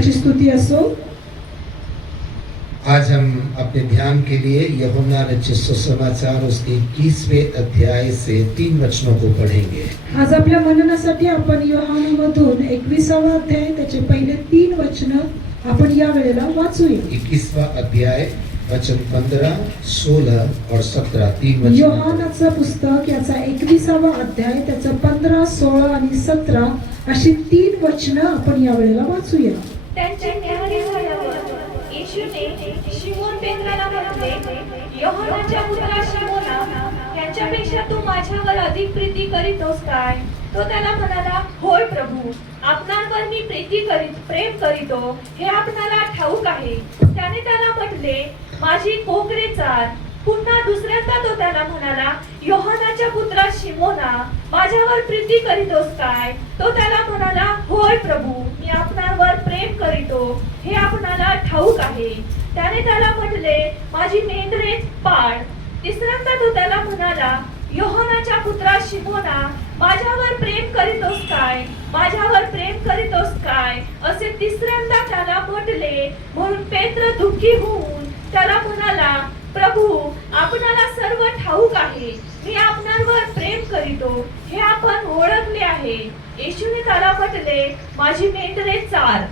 नामाची स्तुती असो। आज हम अपने ध्यान के लिए यूहन्ना रचित सुसमाचार उसके 21वें अध्याय से 3 वचनों को पढ़ेंगे। आज आपल्या मननासाठी आपण यूहन्नामधून 21वा अध्याय त्याचे पहिले 3 वचन आपण या वेळेला वाचूया। 21वां अध्याय वचन 15, 16 और 17 3 वचन। यूहन्नाचं पुस्तक याचा 21वा अध्याय त्याचा 15, 16 आणि 17 अशी 3 वचन आपण या वेळेला वाचूया। त्यांचे न्याहारी झाल्यावर येशूने शिमोन पेत्राला म्हटले, यूहन्नाच्या मुलगा शिमोना, यांच्यापेक्षा तू माझ्यावर अधिक प्रीती करीतोस काय? तो त्याला म्हणाला, होय प्रभू, आपणावर मी प्रेम करीतो हे आपणाला ठाऊक आहे। त्याने त्याला म्हटले, माझी कोकरे चार। पुन्हा दुसऱ्यांदा तो त्याला म्हणाला, यूहन्नाच्या पुत्रा शिमोना, माझ्यावर प्रीती करीतोस काय? तो त्याला म्हणाला, होय प्रभू, मी आपणावर प्रेम करीतो हे आपणाला ठाऊक आहे। त्याने त्याला म्हटले, माझी मेंढरे पाळ। तिसऱ्यांदा तो त्याला म्हणाला, यूहन्नाच्या पुत्रा शिमोना, माझ्यावर प्रेम करीतोस काय? माझ्यावर प्रेम करीतोस काय? असे तिसऱ्यांदा त्याला म्हटले। म्हणून पेत्र दुःखी होऊन त्याला म्हणाला, प्रभू, आपणाला सर्व ठाऊक आहे, मी आपणावर प्रेम करीतो हे आपण ओळखले आहे। येशूने त्याला म्हटले, माझी मेंढरे चार।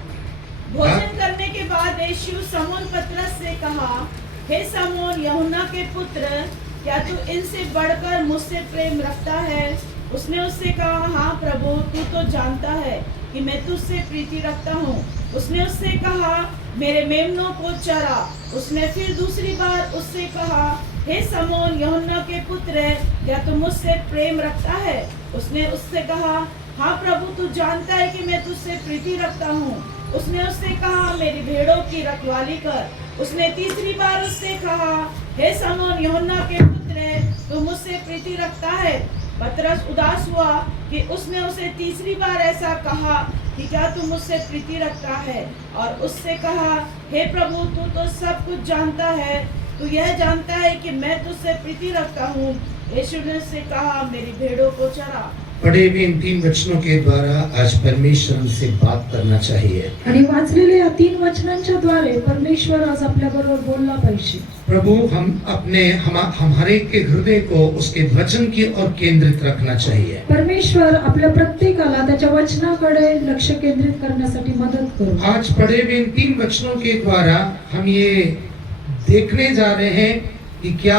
भोजन करने के बाद यीशु समौन पतरस से कहा, हे समौन, यूहन्ना के पुत्र, क्या तू इनसे बढ़कर मुझसे प्रेम रखता है? उसने उससे कहा, हाँ प्रभु, तू तो जानता है कि मैं तुझसे प्रीति रखता हूँ। उसने उससे कहा, मेरे मेमनों को चरा। उसने फिर दूसरी बार उससे कहा, हे समौन, यूहन्ना के पुत्र, क्या तू मुझसे प्रेम रखता है? उसने उससे कहा, हाँ प्रभु, तू जानता है कि मैं तुझसे प्रीति रखता हूँ। उसने उससे कहा, मेरी भेड़ों की रखवाली कर। उसने तीसरी बार उससे कहा, हे समौन, यूहन्ना के पुत्र, तू मुझसे प्रीति रखता है? पतरस उदास हुआ कि उसने उसे तीसरी बार ऐसा कहा कि क्या तू मुझसे प्रीति रखता है? और उससे कहा, हे प्रभु, तू तो सब कुछ जानता है, तू यह जानता है कि मैं तुझसे प्रीति रखता हूँ। यीशु ने उससे कहा, मेरी भेड़ों को चरा। पढ़े हुए इन 3 वचनों के द्वारा आज परमेश्वर हमसे बात करना चाहिए। आणि वाचलेल्या या 3 वचनांच्या द्वारे परमेश्वर आज आपल्या बरोबर बोलला पाहिजे। प्रभु, हमारे के हृदय को उसके वचन की ओर केंद्रित रखना चाहिए। परमेश्वर आपल्या प्रत्येकाला त्याच्या वचनाकडे लक्ष केंद्रित करण्यासाठी मदत करू। आज पढ़े हुए इन 3 वचनों के द्वारा हम ये देखने जा रहे हैं कि क्या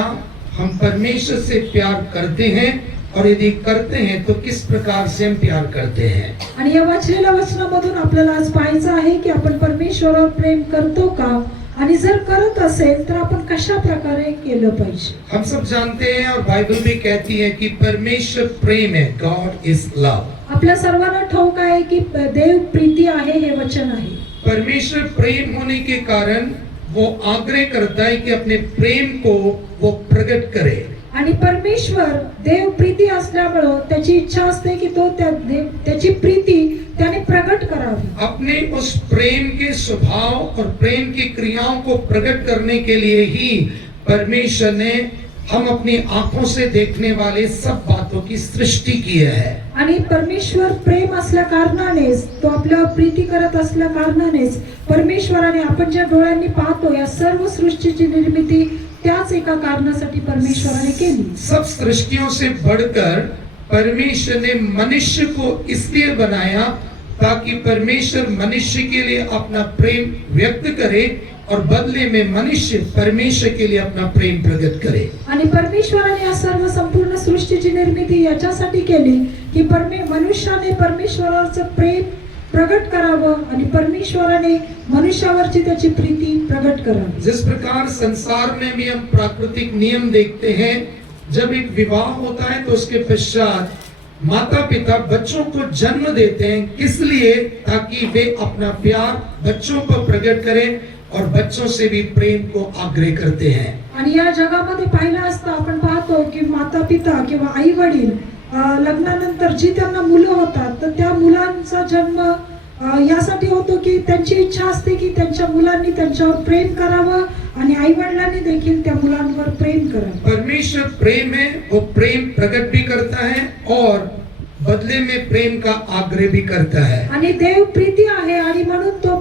हम परमेश्वर से प्यार करते हैं, और यदि करते हैं तो किस प्रकार से हम प्यार करते हैं। आणि या वाचलेल्या वचनामधून आपल्याला आज पाहायचं आहे की आपण परमेश्वरावर प्रेम करतो का, आणि जर करत असेल तर आपण कशा प्रकारे केलं पाहिजे। हम सब जानते हैं और बाइबल भी कहती है कि परमेश्वर प्रेम है, गॉड इज लव। आपल्या सर्वांना ठाऊक आहे की देव प्रीती आहे, हे वचन आहे। परमेश्वर प्रेम होने के कारण वो आग्रह करता है कि अपने प्रेम को वो प्रकट करे। आणि परमेश्वर देव प्रीती असल्यामुळे त्याची इच्छा असते की तो त्याची प्रीती त्याने प्रकट करावी। अपने उस प्रेम के स्वभाव और प्रेम की क्रियाओं को प्रकट करने के लिए ही परमेश्वर ने हम अपनी आंखों से देखने वाले सब बातों की सृष्टि की है। आणि परमेश्वर प्रेम असल्या कारणानेच, तो आपल्या प्रीती करत असल्या कारणानेच परमेश्वराने आपण ज्या डोळ्यांनी पाहतो या सर्व सृष्टीची निर्मिती त्याच एका कारणासाठी परमेश्वराने केली। सब सृष्टियों से बढ़कर परमेश्वर ने मनुष्य को इसलिए बनाया ताकि परमेश्वर मनुष्य के लिए अपना प्रेम व्यक्त करे और बदले में मनुष्य परमेश्वर के लिए अपना प्रेम प्रकट करे। आणि परमेश्वराने या सर्व संपूर्ण सृष्टीची निर्मिती याच्यासाठी केली की मनुष्याने परमेश्वराचं प्रेम प्रकट करावं आणि परमेश्वराने मनुष्यावरची त्याची प्रीती प्रकट करावी। जिस प्रकार संसार में भी हम प्राकृतिक नियम देखते हैं, जब एक विवाह होता है तो उसके पश्चात माता पिता बच्चों को जन्म देते हैं, किस लिए? ताकि वे अपना प्यार बच्चों पर प्रकट करें और बच्चों से भी प्रेम को आग्रह करते हैं। आणि या जगामध्ये पाहिलं असतं आपण पाहतो की माता पिता किंवा आई वडील लग्नानंतर जी त्यांना मुलं होतात तर त्या मुलांचा जन्म यासाठी होतो की त्यांची इच्छा असते की त्यांच्या मुलांनी त्यांच्यावर प्रेम करावं आणि आई वडिलांनी देखील त्या मुलांवर प्रेम करावं। परमेश्वर प्रेम है, वो प्रेम प्रकट भी करता है और बदले में प्रेम का आग्रह भी करता है। आणि देव प्रीती आहे आणि म्हणून तो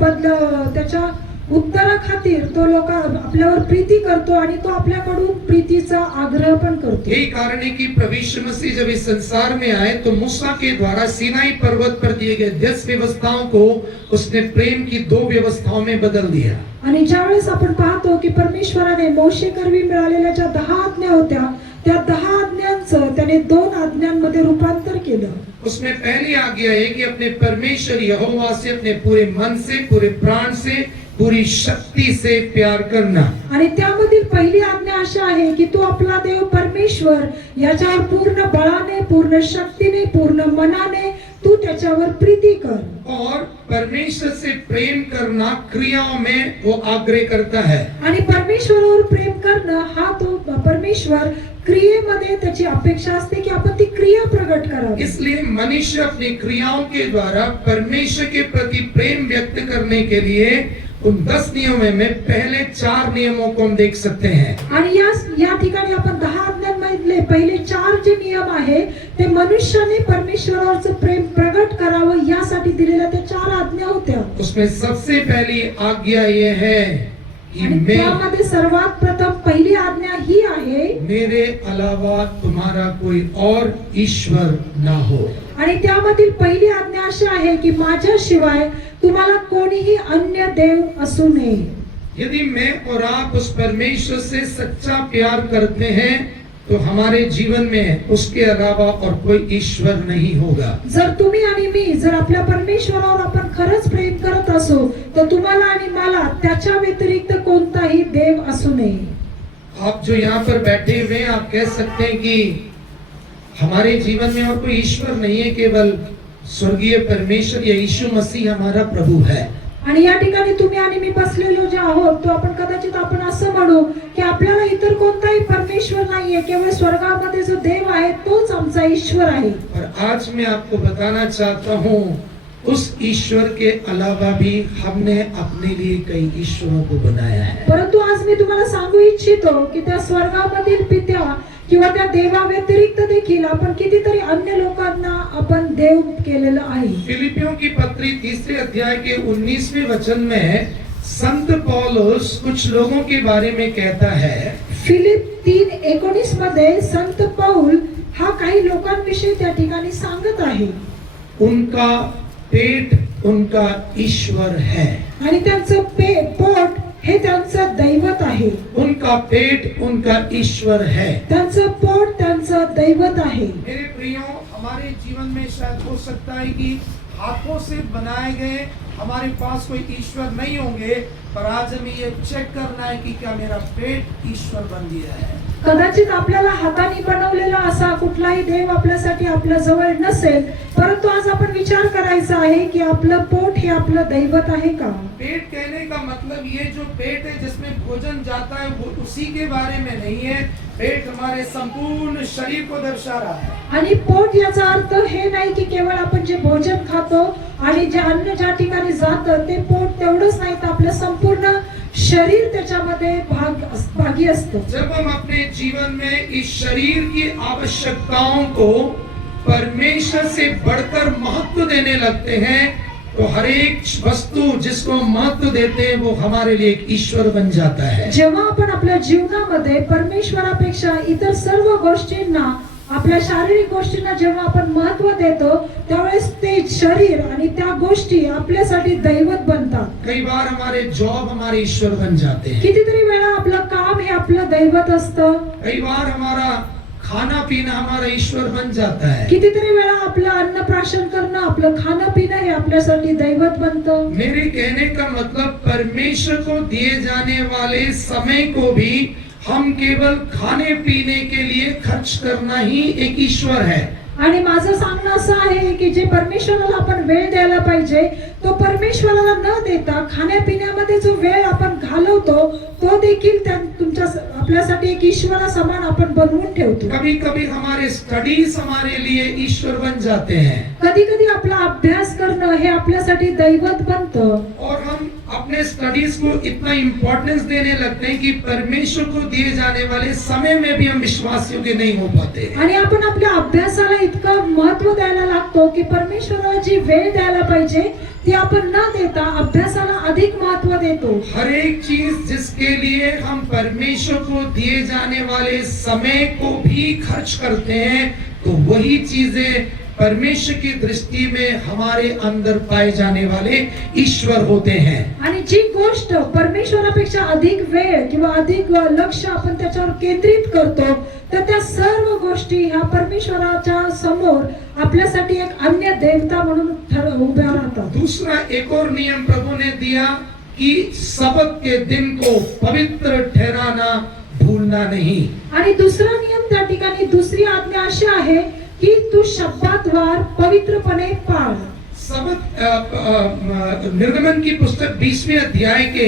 त्याच्या उत्तरा खातीर तो लोक आपल्यावर प्रीती करतो आणि तो आपल्याकडून प्रीतीचा आग्रह पण करतो। यही कारण है कि प्रभु यीशु मसीह जब इस संसार में आए तो मूसा के द्वारा सीनाई पर्वत पर दिए गए 10 व्यवस्थाओं को उसने प्रेम की 2 व्यवस्थाओं में बदल दिया। आणि ज्यावेळेस आपण पाहतो की परमेश्वराने मोशेकरवी मिळालेल्या ज्या 10 आज्ञा होत्या त्या 10 आज्ञांचं त्याने 2 आज्ञांमध्ये रूपांतर केलं। उसमें पहली आज्ञा है कि अपने परमेश्वर यहोवा से अपने पूरे मन से, पूरे प्राण से, पूरी शक्ति से प्यार करना। आणि त्यामधील पहिली आज्ञा अशी आहे की तू आपला देव परमेश्वर याच्यावर पूर्ण बळाने, पूर्ण शक्तीने, पूर्ण मनाने तू त्याच्यावर प्रीती कर। और परमेश्वर से प्रेम करना क्रियाओं में वो आग्रह करता है। आणि परमेश्वरावर प्रेम करणं हा तो परमेश्वर क्रियेमध्ये त्याची अपेक्षा असते की आपण ती क्रिया प्रकट करावी। इसलिए मनुष्य अपनी क्रियाओं के द्वारा परमेश्वर के प्रति प्रेम व्यक्त करने के लिए उन 10 नियमों में पहले 4 नियमों को हम देख सकते हैं। आणि या ठिकाणी आपण 10 आज्ञांमधले पहिले 4 जे नियम आहे ते मनुष्याने परमेश्वरावरचं प्रेम प्रकट करावं यासाठी दिलेल्या त्या 4 आज्ञा होत्या। उसमें सबसे पहली आज्ञा ये है कि आणि मैं त्यामध्ये सर्वात प्रथम पहिली आज्ञा ही आहे मेरे अलावा तुम्हारा कोई और ईश्वर ना हो। आणि त्यामधील पहिली आज्ञा अशी आहे की माझ्याशिवाय तुम्हाला कोणीही अन्य देव असू नये। यदि मैं और आप उस परमेश्वर से सच्चा प्यार करते हैं तो हमारे जीवन में उसके अलावा और कोई ईश्वर नहीं होगा। जर तुम्ही आणि मी जर आपल्या परमेश्वरावर आपण खरंच प्रेम करत असो तर तुम्हाला आणि मला त्याच्या व्यतिरिक्त कोणताही देव असू नये। आप जो यहाँ पर बैठे हुए हैं आप कह सकते हैं कि हमारे जीवन में और कोई ईश्वर नहीं है, केवल स्वर्गीय परमेश्वर या यीशु मसीह हमारा प्रभु है। आणि या ठिकाणी तुम्ही आणि मी बसलेलो जे आहोत तो आपण कदाचित आपण असं म्हणू की आपल्याला इतर कोणताही परमेश्वर नाहीये, केवळ स्वर्गामध्ये जो देव आहे तोच आमचा ईश्वर आहे। और आज मैं आपको बताना चाहता हूँ उस ईश्वर के अलावा भी हमने अपने लिए कई ईश्वरों को बनाया है। परंतु आज मी तुम्हाला सांगू इच्छितो की त्या स्वर्गामधील पित्या किंवा त्या देवा व्यतिरिक्त देखील आपण कितीतरी अन्य लोकांना आपण देव केलेलं आहे। फिलिपियों की पत्री 3 अध्याय के 19वें वचन में संत पौलुस कुछ लोगों के बारे में कहता है। फिलिप 3:19 मध्ये संत पौल हा काही लोकांविषयी त्या ठिकाणी सांगत आहे। उनका पेट उनका ईश्वर है आणि त्यांचं पोट हे त्यांचं दैवत आहे। उनका पेट उनका ईश्वर है। त्यांचं पोट त्यांचं दैवत आहे। मेरे प्रियो, हमारे जीवन में शायद हो सकता है कि हाथों से बनाए गए हमारे पास कोई ईश्वर नहीं होंगे, पर आज हमें ये चेक करना है कि क्या मेरा पेट ईश्वर बन गया है। कदाचित आपल्याला हाताने बनवलेला असा कुठलाही देव आपल्यासाठी आपल्या जवळ नसेल, परंतु आज आपण विचार करायचा आहे की आपलं पोट हे आपलं दैवत आहे का। पेट कहने का मतलब ये जो पेट है जिसमें भोजन जाता है वो उसी के बारे में नहीं है। पेट हमारे संपूर्ण शरीर को दर्शा रहा है। आणि पोट याचा अर्थ हे नाही की केवळ आपण जे भोजन खातो आणि जे अन्न ज्या ठिकाणी जातं ते पोट तेवढंच नाही, तर आपलं संपूर्ण शरीर त्याच्यामध्ये भागी असतं। जब हम अपने जीवन में इस शरीर की आवश्यकताओं को परमेश्वर से बढ़कर महत्व देने लगते हैं तो हर एक वस्तु जिसको महत्व देते हैं वो हमारे लिए एक ईश्वर बन जाता है। जेव्हा आपण आपल्या जीवनामध्ये परमेश्वरापेक्षा इतर सर्व गोष्टींना, आपल्या शारीरिक गोष्टींना जेव्हा आपण महत्व देतो त्यावेळेस ते शरीर आणि त्या गोष्टी आपल्यासाठी दैवत बनतात। कई बार हमारे जॉब हमारे ईश्वर बन जाते हैं। कितीतरी वेळा आपलं काम हे आपलं दैवत असतं। कई बार हमारा खाना पीना हमारा ईश्वर बन जाता है। कितीतरी वेळा आपलं अन्न प्राशन करणं, आपलं खाणं पिणं हे आपल्यासाठी दैवत बनतं। मेरे कहने का मतलब परमेश्वर को दिए जाने वाले समय को भी हम केवल खाने पीने के लिए खर्च करना ही एक ईश्वर है। आणि माझं सांगणं असं आहे की जे परमेश्वराला आपण वेळ द्यायला पाहिजे तो परमेश्वराला न देता खाण्यापिण्यामध्ये जो वेळ आपण घालवतो तो देखील तुमच्या आपल्यासाठी एक ईश्वरा समान आपण बनवून ठेवतो। कभी कभी हमारे स्टडीज हमारे लिए ईश्वर बन जाते हैं। कधी कधी आपला अभ्यास करणं हे आपल्यासाठी दैवत बनतं। और हम अपने स्टडीज को इतना इम्पोर्टेंस देने लगते हैं कि परमेश्वर को दिए जाने वाले समय में भी हम विश्वासियों के नहीं हो पाते। आणि आपण आपल्या अभ्यासाला इतकं महत्व द्यायला लागतो बघतो की परमेश्वराला जी वेळ द्यायला पाहिजे ती आपण न देता अभ्यासाला अधिक महत्व देतो. हर एक चीज जिसके लिए हम परमेश्वर को दिए जाने वाले समय को भी खर्च करते हैं, तो वही चीजें परमेश्वर की दृष्टि में हमारे अंदर पाए जाने वाले ईश्वर होते हैं. आणि जी गोष्ट परमेश्वरापेक्षा अधिक वेळ किंवा अधिक लक्ष आपण त्याच्यावर केंद्रित करतो, तर त्या सर्व गोष्टी ह्या परमेश्वराच्या समोर आपल्यासाठी एक अन्य देवता म्हणून उभ्या राहतात. दूसरा एक और नियम प्रभु ने दिया कि सबत के दिन को पवित्र ठहराना भूलना नहीं. आणि दुसरा नियम त्या ठिकाणी दुसरी आज्ञा अशी आहे की तू शब्दाद्वार पवित्रपणे पाळ. सबत निर्गमन की पुस्तक 20वें अध्याय के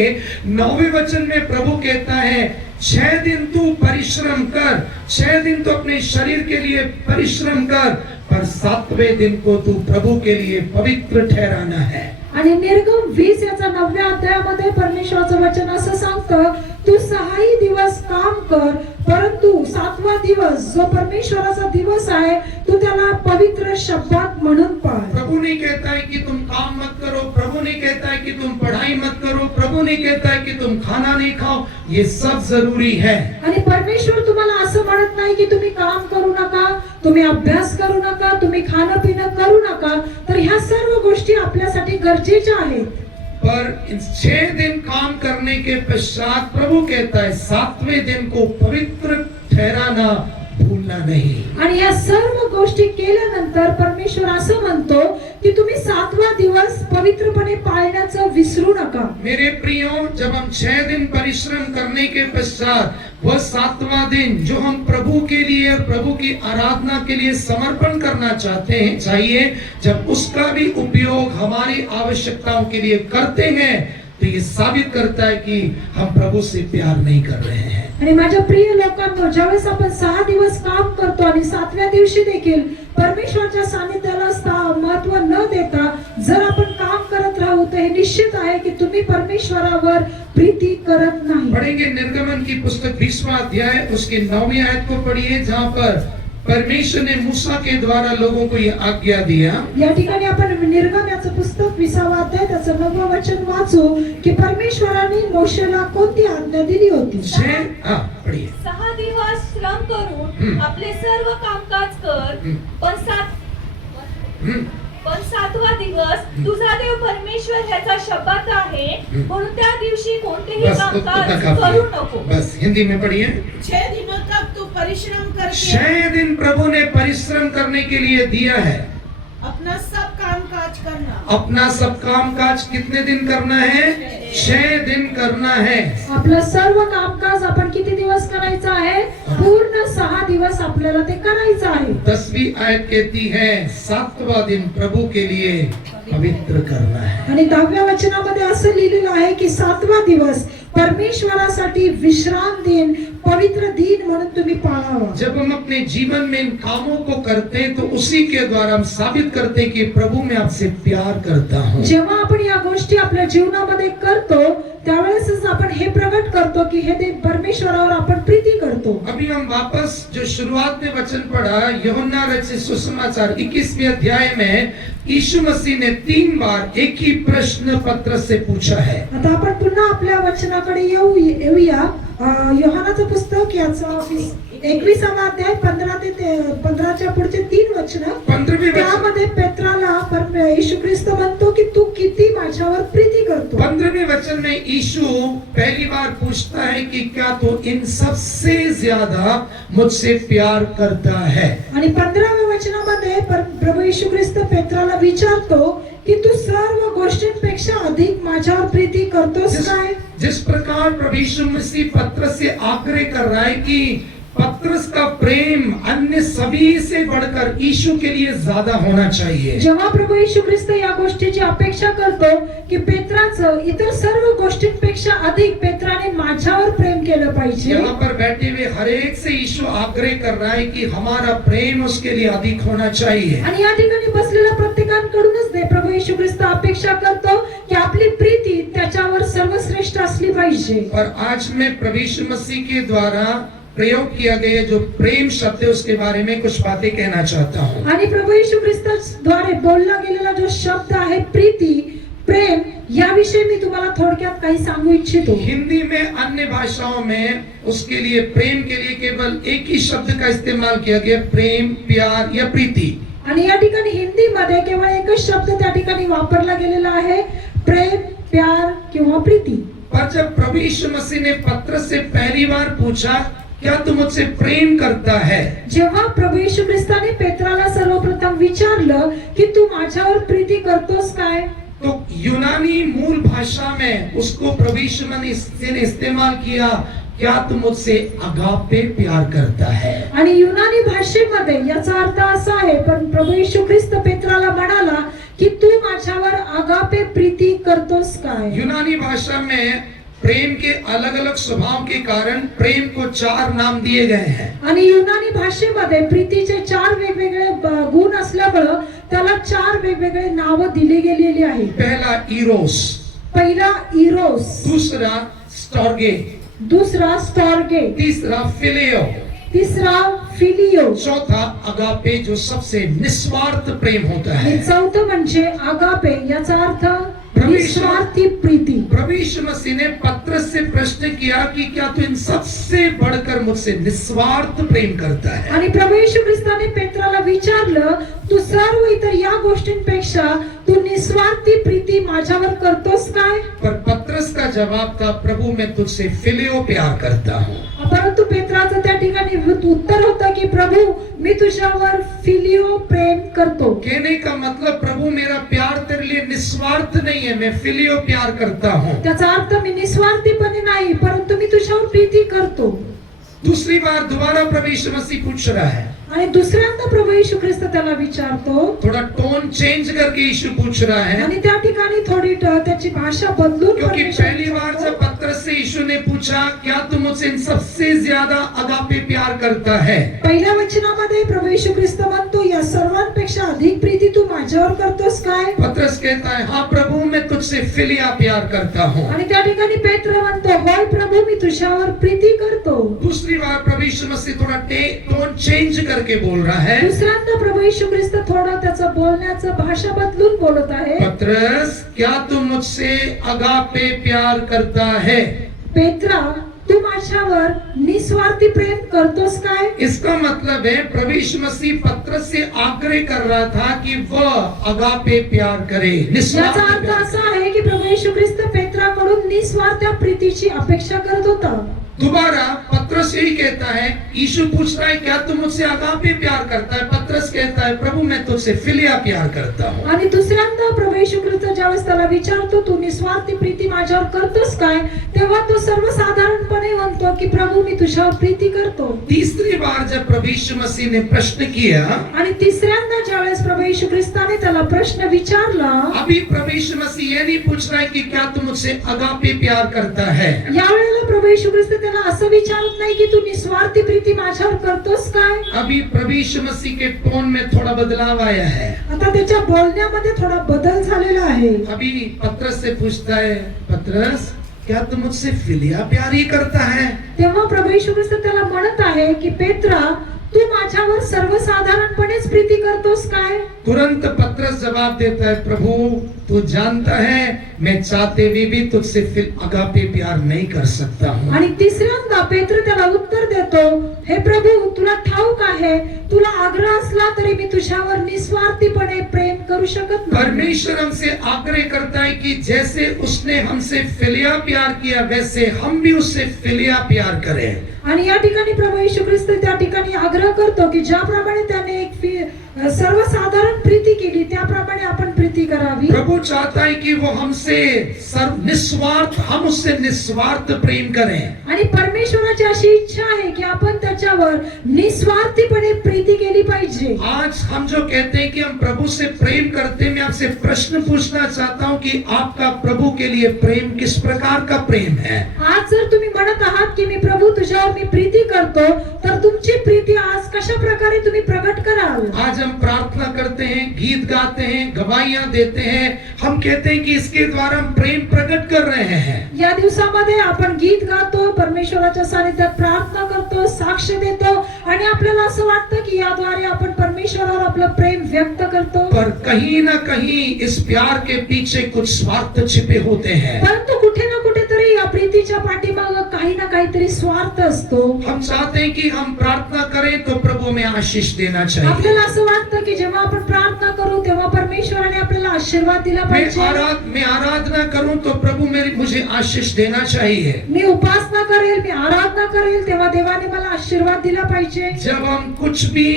9वें वचन में प्रभु कहता है 6 दिन तू परिश्रम कर, 6 दिन तो अपने शरीर के लिए परिश्रम कर, पर 7वें दिन को तू प्रभु के लिए पवित्र ठहराना है. आणि निर्गम 20 याचा 9व्या अध्यायामध्ये परमेश्वराचं वचन असं सांगतं, तू 6 दिवस काम कर, परंतु 7वा दिवस जो परमेश्वराचा दिवस आहे तू त्याला पवित्र शब्दात म्हणून पाळ. प्रभु नहीं कहता है कि तुम काम मत करो, प्रभु नहीं कहता है कि तुम पढ़ाई मत करो, प्रभु नहीं कहता है कि तुम खाना नहीं खाओ. ये सब जरूरी है. आणि परमेश्वर तुम्हाला असं म्हणत नाही की तुम्ही काम करू नका, तुम्ही अभ्यास करू नका, तुम्ही खाणं पिणं करू नका. तर ह्या सर्व गोष्टी आपल्यासाठी गरजेच्या आहेत. पर इन 6 दिन काम करने के पश्चात प्रभु कहता है 7वें दिन को पवित्र ठहराना भूलना नहीं. आणि या सर्व गोष्टी केल्यानंतर परमेश्वर असं म्हणतो की तुम्ही 7वा दिवस पवित्रपणे पाळण्याचं विसरू नका. मेरे प्रियो, जब हम 6 दिन परिश्रम करने के पश्चात वह 7वां दिन जो हम प्रभु के लिए और प्रभु की आराधना के लिए समर्पण करना चाहते हैं चाहिए, जब उसका भी उपयोग हमारी आवश्यकताओं के लिए करते हैं, तो ये साबित करता है कि हम प्रभु से प्यार नहीं कर रहे हैं. आणि माझ्या प्रिय लोकांनो, ज्यावेळेस आपण 6 दिवस काम करतो आणि 7व्या दिवशी देखील परमेश्वराच्या सानिध्याला महत्व न देता जर आपण काम करत राहू, तर हे निश्चित आहे की तुम्ही परमेश्वरावर प्रीती करत नाही. पढ़ेंगे निर्गमन की पुस्तक 20वां अध्याय उसकी 9वीं आयत को पढ़िए, जहाँ पर परमेश्वर ने मूसा के द्वारा लोगों को ये आज्ञा दिया. या ठिकाणी आपण निर्गम याचं पुस्तक 20वा अध्याय त्याचं 9वं वचन वाचू की परमेश्वराने मोशेला कोणती आज्ञा दिली होती. पढ़िए. 6 दिवस श्रम करून आपले सर्व कामकाज कर, पण 7वा दिवस तुझा देव परमेश्वर ह्याचा शब्बात आहे, म्हणून त्या दिवशी कोणतेही बस कामकाज उतना करू काफी. नको. बस हिंदी में पढ़िए. 6 दिनों तक तू परिश्रम करके 6 दिन प्रभु ने परिश्रम करने के लिए दिया है. अपना सब कामकाज करना. अपना सब कामकाज कितने दिन करना है? 6 दिन करना है. आपलं सर्व कामकाज आपण किती दिवस करायचं आहे? पूर्ण 6 दिवस आपल्याला ते करायचं आहे. 10वीं आयत कहती है 7वां दिन प्रभु के लिए पवित्र करना है. आणि 10व्या वचनामध्ये असं लिहिलेलं आहे की 7वा दिवस परमेश्वरासाठी विश्राम दिन, पवित्र दिन म्हणून तुम्ही पाळावा. जब हम अपने जीवन में इन कामों को करते हैं, तो उसी के द्वारा हम साबित करते हैं कि प्रभु मैं आपसे प्यार करता हूँ. जेव्हा आपण या गोष्टी आपल्या जीवनामध्ये करतो, त्यावेळेसच आपण हे प्रकट करतो की हे दिन परमेश्वरावर आपण प्रीती करतो. अभी हम वापस जो शुरुआत में वचन पढ़ा, यूहन्ना रचित सुसमाचार 21वें अध्याय में यीशु मसीह ने 3 बार एक ही प्रश्न पत्र से पूछा है. आता आपण पुन्हा आपल्या वचनाकडे येऊया. योहानाचं पुस्तक याचा 21वा अध्याय 15 ते 15च्या पुढचे 3 वचन. 15वें वचन. त्यामध्ये पेत्राला येशू ख्रिस्त म्हणतो की तू किती माझ्यावर प्रीती करतो. 15वें वचन में यीशु पहली बार पूछता है कि क्या तू इन सबसे ज्यादा मुझसे प्यार करता है. आणि 15व्या वचनामध्ये प्रभू येशू ख्रिस्त पेत्राला विचारतो की तू सर्व गोष्टींपेक्षा अधिक माझ्यावर प्रीती करतोस काय. जिस प्रकार प्रभु यीशु मसीह पत्रस से आग्रह कर रहा है कि पत्रस का प्रेम अन्य सभी से बढ़कर यीशु के लिए ज्यादा होना चाहिए. जेव्हा प्रभू येशू ख्रिस्त या गोष्टीची अपेक्षा करतो की पेत्राचं इतर सर्व गोष्टींपेक्षा अधिक पेत्राने माझ्यावर प्रेम केलं पाहिजे. यहाँ पर बैठे हुए हर एक से यीशु आग्रह कर रहा है कि हमारा प्रेम उसके लिए अधिक होना चाहिए. आणि या ठिकाणी बसलेल्या प्रत्येकाकडूनच दे प्रभू येशू ख्रिस्त अपेक्षा करतो की आपली प्रीती त्याच्यावर सर्वश्रेष्ठ असली पाहिजे. और आज मैं प्रभु यीशु मसीह के द्वारा प्रयोग किया गया जो प्रेम शब्द है उसके बारे में कुछ बातें कहना चाहता हूँ। आणि प्रभू येशू ख्रिस्ताद्वारे बोलला गेलेला जो शब्द आहे प्रीती, प्रेम, याविषयी मी तुम्हाला थोडक्यात काही सांगू इच्छितो. हिंदी में अन्य भाषाओं में उसके लिए प्रेम के लिए केवल एक ही शब्द का इस्तेमाल किया गया, प्रेम, प्यार या प्रीति. आणि या ठिकाणी हिंदी मध्ये केवळ एकच शब्द त्या ठिकाणी वापरला गेलेला आहे, प्रेम, प्यार किंवा प्रीती. पर जब प्रभु यीशु मसीह ने पत्रस से पहली बार पूछा, क्या तू मुझसे प्रेम करता है? जेव्हा प्रभू येशू ख्रिस्ताने पेत्राला सर्वप्रथम विचारलं की तू माझ्यावर प्रीती करतोस काय, तो यूनानी मूल भाषा में उसको प्रभु यीशु मसीह ने इस्तेमाल किया, क्या तू मुझसे अगापे प्यार करता है? आणि युनानी भाषेमध्ये याचा अर्थ असा आहे, पण प्रभू येशू ख्रिस्त पेत्राला म्हणाला की तू माझ्यावर अगापे प्रीती करतोस काय. यूनानी भाषा में प्रेम के अलग अलग स्वभाव के कारण प्रेम को 4 नाम दिए गए हैं. आणि युनानी भाषेमध्ये प्रीतीचे 4 वेगवेगळे गुण असल्यामुळं त्याला 4 वेगवेगळे नाव दिली गेलेली आहेत. पहला इरोस, पहिला इरोस, दूसरा स्टॉर्गे, दुसरा स्टॉर्गे, तीसरा फिलियो, तिसरा फिलियो, चौथा अगापे जो सबसे निस्वार्थ प्रेम होता आणि है. चौथं म्हणजे अगापे, याचा अर्थ प्रभु निस्वार्थी प्रीती. प्रभु यीशु मसीह ने पत्रस से प्रश्न किया कि क्या तू इन सबसे बढ़कर मुझसे निस्वार्थ प्रेम करता है? आणि प्रभू येशू ख्रिस्ताने पेत्राला विचारलं, तू सर्व इतर या गोष्टींपेक्षा तू निस्वार्थी प्रीती माझ्यावर करतोस काय. पर पत्रस का जवाब था, प्रभु मैं तुझसे फिलियो प्यार करता हूँ. परंतु पेत्राचं त्या ठिकाणी उत्तर होतं की प्रभू मी तुझ्यावर फिलियो प्रेम करतो. कहने का मतलब प्रभु मेरा प्यार तेरे लिए निस्वार्थ नहीं है, मैं फिलियो प्यार करता हूँ. त्याचा अर्थ मी निस्वार्थीपणे नाही, परंतु मी तुझ्यावर प्रीती करतो. दूसरी बार दोबारा प्रभु यीशु मसीह पूछ रहा है, आणि दुसऱ्यांदा प्रभू येशू ख्रिस्त त्याला विचारतो, थोड़ा टोन चेंज करके यीशु पूछ रहा है, आणि त्या ठिकाणी थोडी त्याची भाषा बदलून क्योंकि परमेश्वर पहली बार विचारतो. जब पत्रस से यीशु ने पूछा, क्या तू मुझसे इन सबसे ज्यादा अगापे प्यार करता है? पहिल्या वचनामध्ये प्रभु येशू ख्रिस्त म्हणतो, या सर्वांपेक्षा अधिक प्रीती तू माझ्यावर करतोस काय. पत्रस कहता है, हाँ प्रभु मैं तुझसे फिलिया प्यार करता हूँ. आणि त्या ठिकाणी पेत्र म्हणतो, होय प्रभु मी तुझ्यावर प्रीती करतो. दूसरी बार प्रभु यीशु मसीह थोड़ा टोन चेंज करके बोल रहा है, दुसऱ्यांदा प्रभु येशू ख्रिस्त थोडं त्याचं बोलण्याचं भाषा बदलून बोलत आहे. पत्रस क्या तू मुझसे अगापे प्यार करता है? पेत्रा तू माझ्यावर निस्वार्थी प्रेम करतोस काय. इसका मतलब है प्रभु यीशु मसीह पत्रस से आग्रह कर रहा था कि वह अगापे प्यार करे, याचा निस्वार्थ अर्थ प्यार. असा आहे की प्रभु येशू ख्रिस्त पेत्राकडून निस्वार्थ प्रीतीची अपेक्षा करत होता. दोबारा पत्रस यही कहता है, यीशु पूछ रहा है क्या तू मुझसे अगापे प्यार करता है? पत्रस कहता है, प्रभु मैं तुझसे फिलिया प्यार करता हूँ. आणि दुसऱ्यांदा प्रभु येशू ख्रिस्त ज्यावेळेस त्याला विचारतो, तू निस्वार्थी प्रीती माझ्यावर करतोस काय, तेव्हा तो सर्वसाधारणपणे म्हणतो की प्रभु मी तुझ्यावर प्रीती करतो. तीसरी बार जब प्रभु यीशु मसीह ने प्रश्न किया, आणि तिसऱ्यांदा ज्यावेळेस प्रभु येशू ख्रिस्ताने त्याला प्रश्न विचारला, अभी प्रभु यीशु मसीह ये नहीं पूछ रहा है कि क्या तू मुझसे अगापे प्यार करता है. यावेळेला प्रभु येशू ख्रिस्त त्याला असं विचारत नाही की तू निस्वार्थी प्रीती माझ्यावर करतोस काय. अभी प्रभु यीशु मसीह के टोन में थोड़ा बदलाव आया है. आता त्याच्या बोलण्यामध्ये थोडा बदल झालेला आहे. अभी पत्रस से पूछता है, पत्रस क्या तू मुझसे फिलिया प्यार ही करता है? तेव्हा प्रभु येशू ख्रिस्त त्याला म्हणत आहे की पेत्रा तू माझ्यावर सर्वसाधारणपणेच प्रीती करतोस काय. तुरंत पत्रस जवाब देता है, प्रभु तू जानता है मैं चाहते हुए भी तुझसे फिर अगापे प्यार नहीं कर सकता हूँ. आणि तिसऱ्यांदा पेत्र त्याला उत्तर देतो, हे प्रभु तुला ठाऊक आहे, तुला आग्रह असला तरी मी तुझ्यावर निस्वार्थीपणे प्रेम करू शकत नाही. परमेश्वर हमसे आग्रह करता है कि जैसे उसने हमसे फिलिया प्यार किया वैसे हम भी उससे फिलिया प्यार करें. आणि या ठिकाणी प्रभु येशू ख्रिस्त त्या ठिकाणी आग्रह करतो की ज्याप्रमाणे त्याने एक सर्वसाधारण प्रीती केली त्याप्रमाणे आपण प्रीती करावी. प्रभु चाहता है कि वो हमसे सर्व निस्वार्थ, हम उससे निस्वार्थ प्रेम करें. आणि परमेश्वराची अशी इच्छा आहे की आपण त्याच्यावर निस्वार्थीपणे प्रीती केली पाहिजे. आज हम जो कहते हैं कि हम प्रभु से प्रेम करते हैं, मैं आपसे प्रश्न पूछना चाहता हूं कि आपका प्रभु के लिए प्रेम किस प्रकार का प्रेम है? आज जर तुम्ही म्हणत आहात की मी प्रभु तुझ्यावर मी प्रीती करतो, तर तुमची प्रीती आज कशा प्रकारे तुम्ही प्रगट कराल. आज हम हम प्रार्थना करते हैं, गीत गाते हैं, गवाहियां देते हैं, हम कहते हैं कि इसके द्वारा हम प्रेम प्रकट कर रहे हैं। या दिवसामध्ये आपण गीत गातो, परमेश्वराच्या सानिध्यात प्रार्थना करतो, साक्ष देतो आणि आपल्याला असं वाटतं की याद्वारे आपण परमेश्वरावर आपलं प्रेम व्यक्त करतो. पर कहीं ना कहीं इस प्यार के पीछे कुछ स्वार्थ छिपे होते हैं। परंतु कुठे ना कुठेतरी या प्रीतीच्या पाठीमागे काही ना काहीतरी स्वार्थ असतो. हम चाहते हैं कि हम प्रार्थना करें तो प्रभु में आशीष देना चाहिए। आपल्याला असं वाटतं की जेव्हा आपण प्रार्थना करू तेव्हा परमेश्वराने आपल्याला आशीर्वाद दिला पाहिजे. मैं आराधना करूं तो प्रभु मुझे आशीष देना चाहिए। मी उपासना करेल, मी आराधना करेल तेव्हा देवाने मला आशीर्वाद दिला पाहिजे. जब हम कुछ भी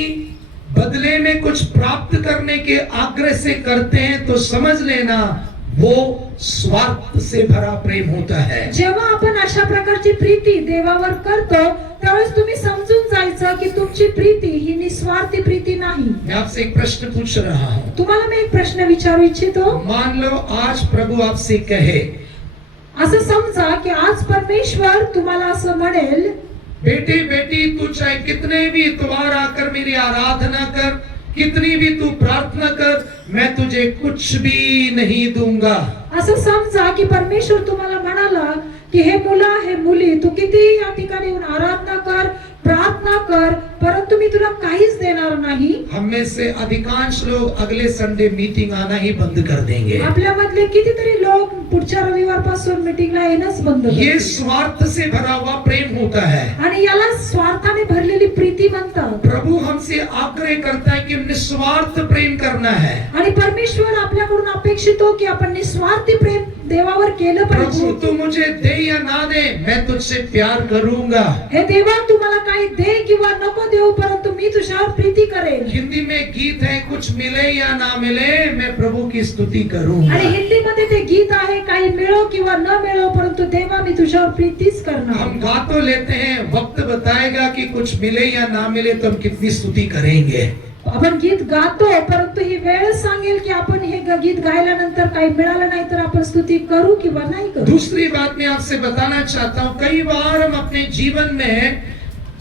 बदले में कुछ प्राप्त करने के आग्रह से करते हैं तो समझ लेना वो स्वार्थ से भरा प्रेम होता है। जेव्हा आपण अशा प्रकारची प्रीती देवावर करतो त्यावेळेस तुम्ही समजून जायचं की तुमची प्रीती ही निस्वार्थी प्रीती नाही. मैं आपसे एक प्रश्न पूछ रहा हूँ। तुम्हाला मी एक प्रश्न विचारू इच्छितो. मान लो आज प्रभु आपसे कहे, असं समजा की आज परमेश्वर तुम्हाला असं म्हणेल, बेटी बेटी तू चाहे कितने भी इतवार आकर मेरी आराधना कर, कितनी भी तू प्रार्थना कर, मैं तुझे कुछ भी नहीं दूंगा। असं समजा की परमेश्वर तुम्हाला म्हणाला की हे मुला, हे मुली, तू किती या ठिकाणी येऊन आराधना कर, प्रार्थना कर, परंतु मी तुला काहीच देणार नाही. हम में से अधिकांश लोग अगले संडे मीटिंग आना ही बंद कर देंगे। आपल्यामधले कितीतरी लोक पुढच्या रविवारपासून मीटिंगला येणंच बंद ये करतील. स्वार्थ से भरा हुआ प्रेम होता है। आणि याला स्वार्थाने भरलेली प्रीती म्हणतात. प्रभु हमसे आग्रह करता है कि निस्वार्थ प्रेम करना है। आणि परमेश्वर आपल्याकडून अपेक्षितो की आपण निस्वार्थी प्रेम देवावर केलं प्रभु पाहिजे. तू मुझे दे या ना दे, मैं तुझसे प्यार करूंगा। हे देवा तू मला काही दे किंवा नको देऊ, परंतु मी तुझ्यावर प्रीती करेल. हिंदी में गीत है, कुछ मिले या ना मिले मैं प्रभु की स्तुति करूंगा। आणि हिंदीमध्ये ते गीत आहे, काही मिळो किंवा न मिळो, परंतु देवा मी तुझ्यावर प्रीतीच करणार. हम गा तो लेते हैं, वक्त बताएगा कि कुछ मिले या ना मिले तो हम कितनी स्तुति करेंगे। आपण गीत गातो, परंतु ही वेळ सांगेल की आपण हे गीत गायल्यानंतर काही मिळालं नाही तर आपण स्तुती करू किंवा नाही करू. दूसरी बात मैं आपसे बताना चाहता हूँ, कई बार हम अपने जीवन में,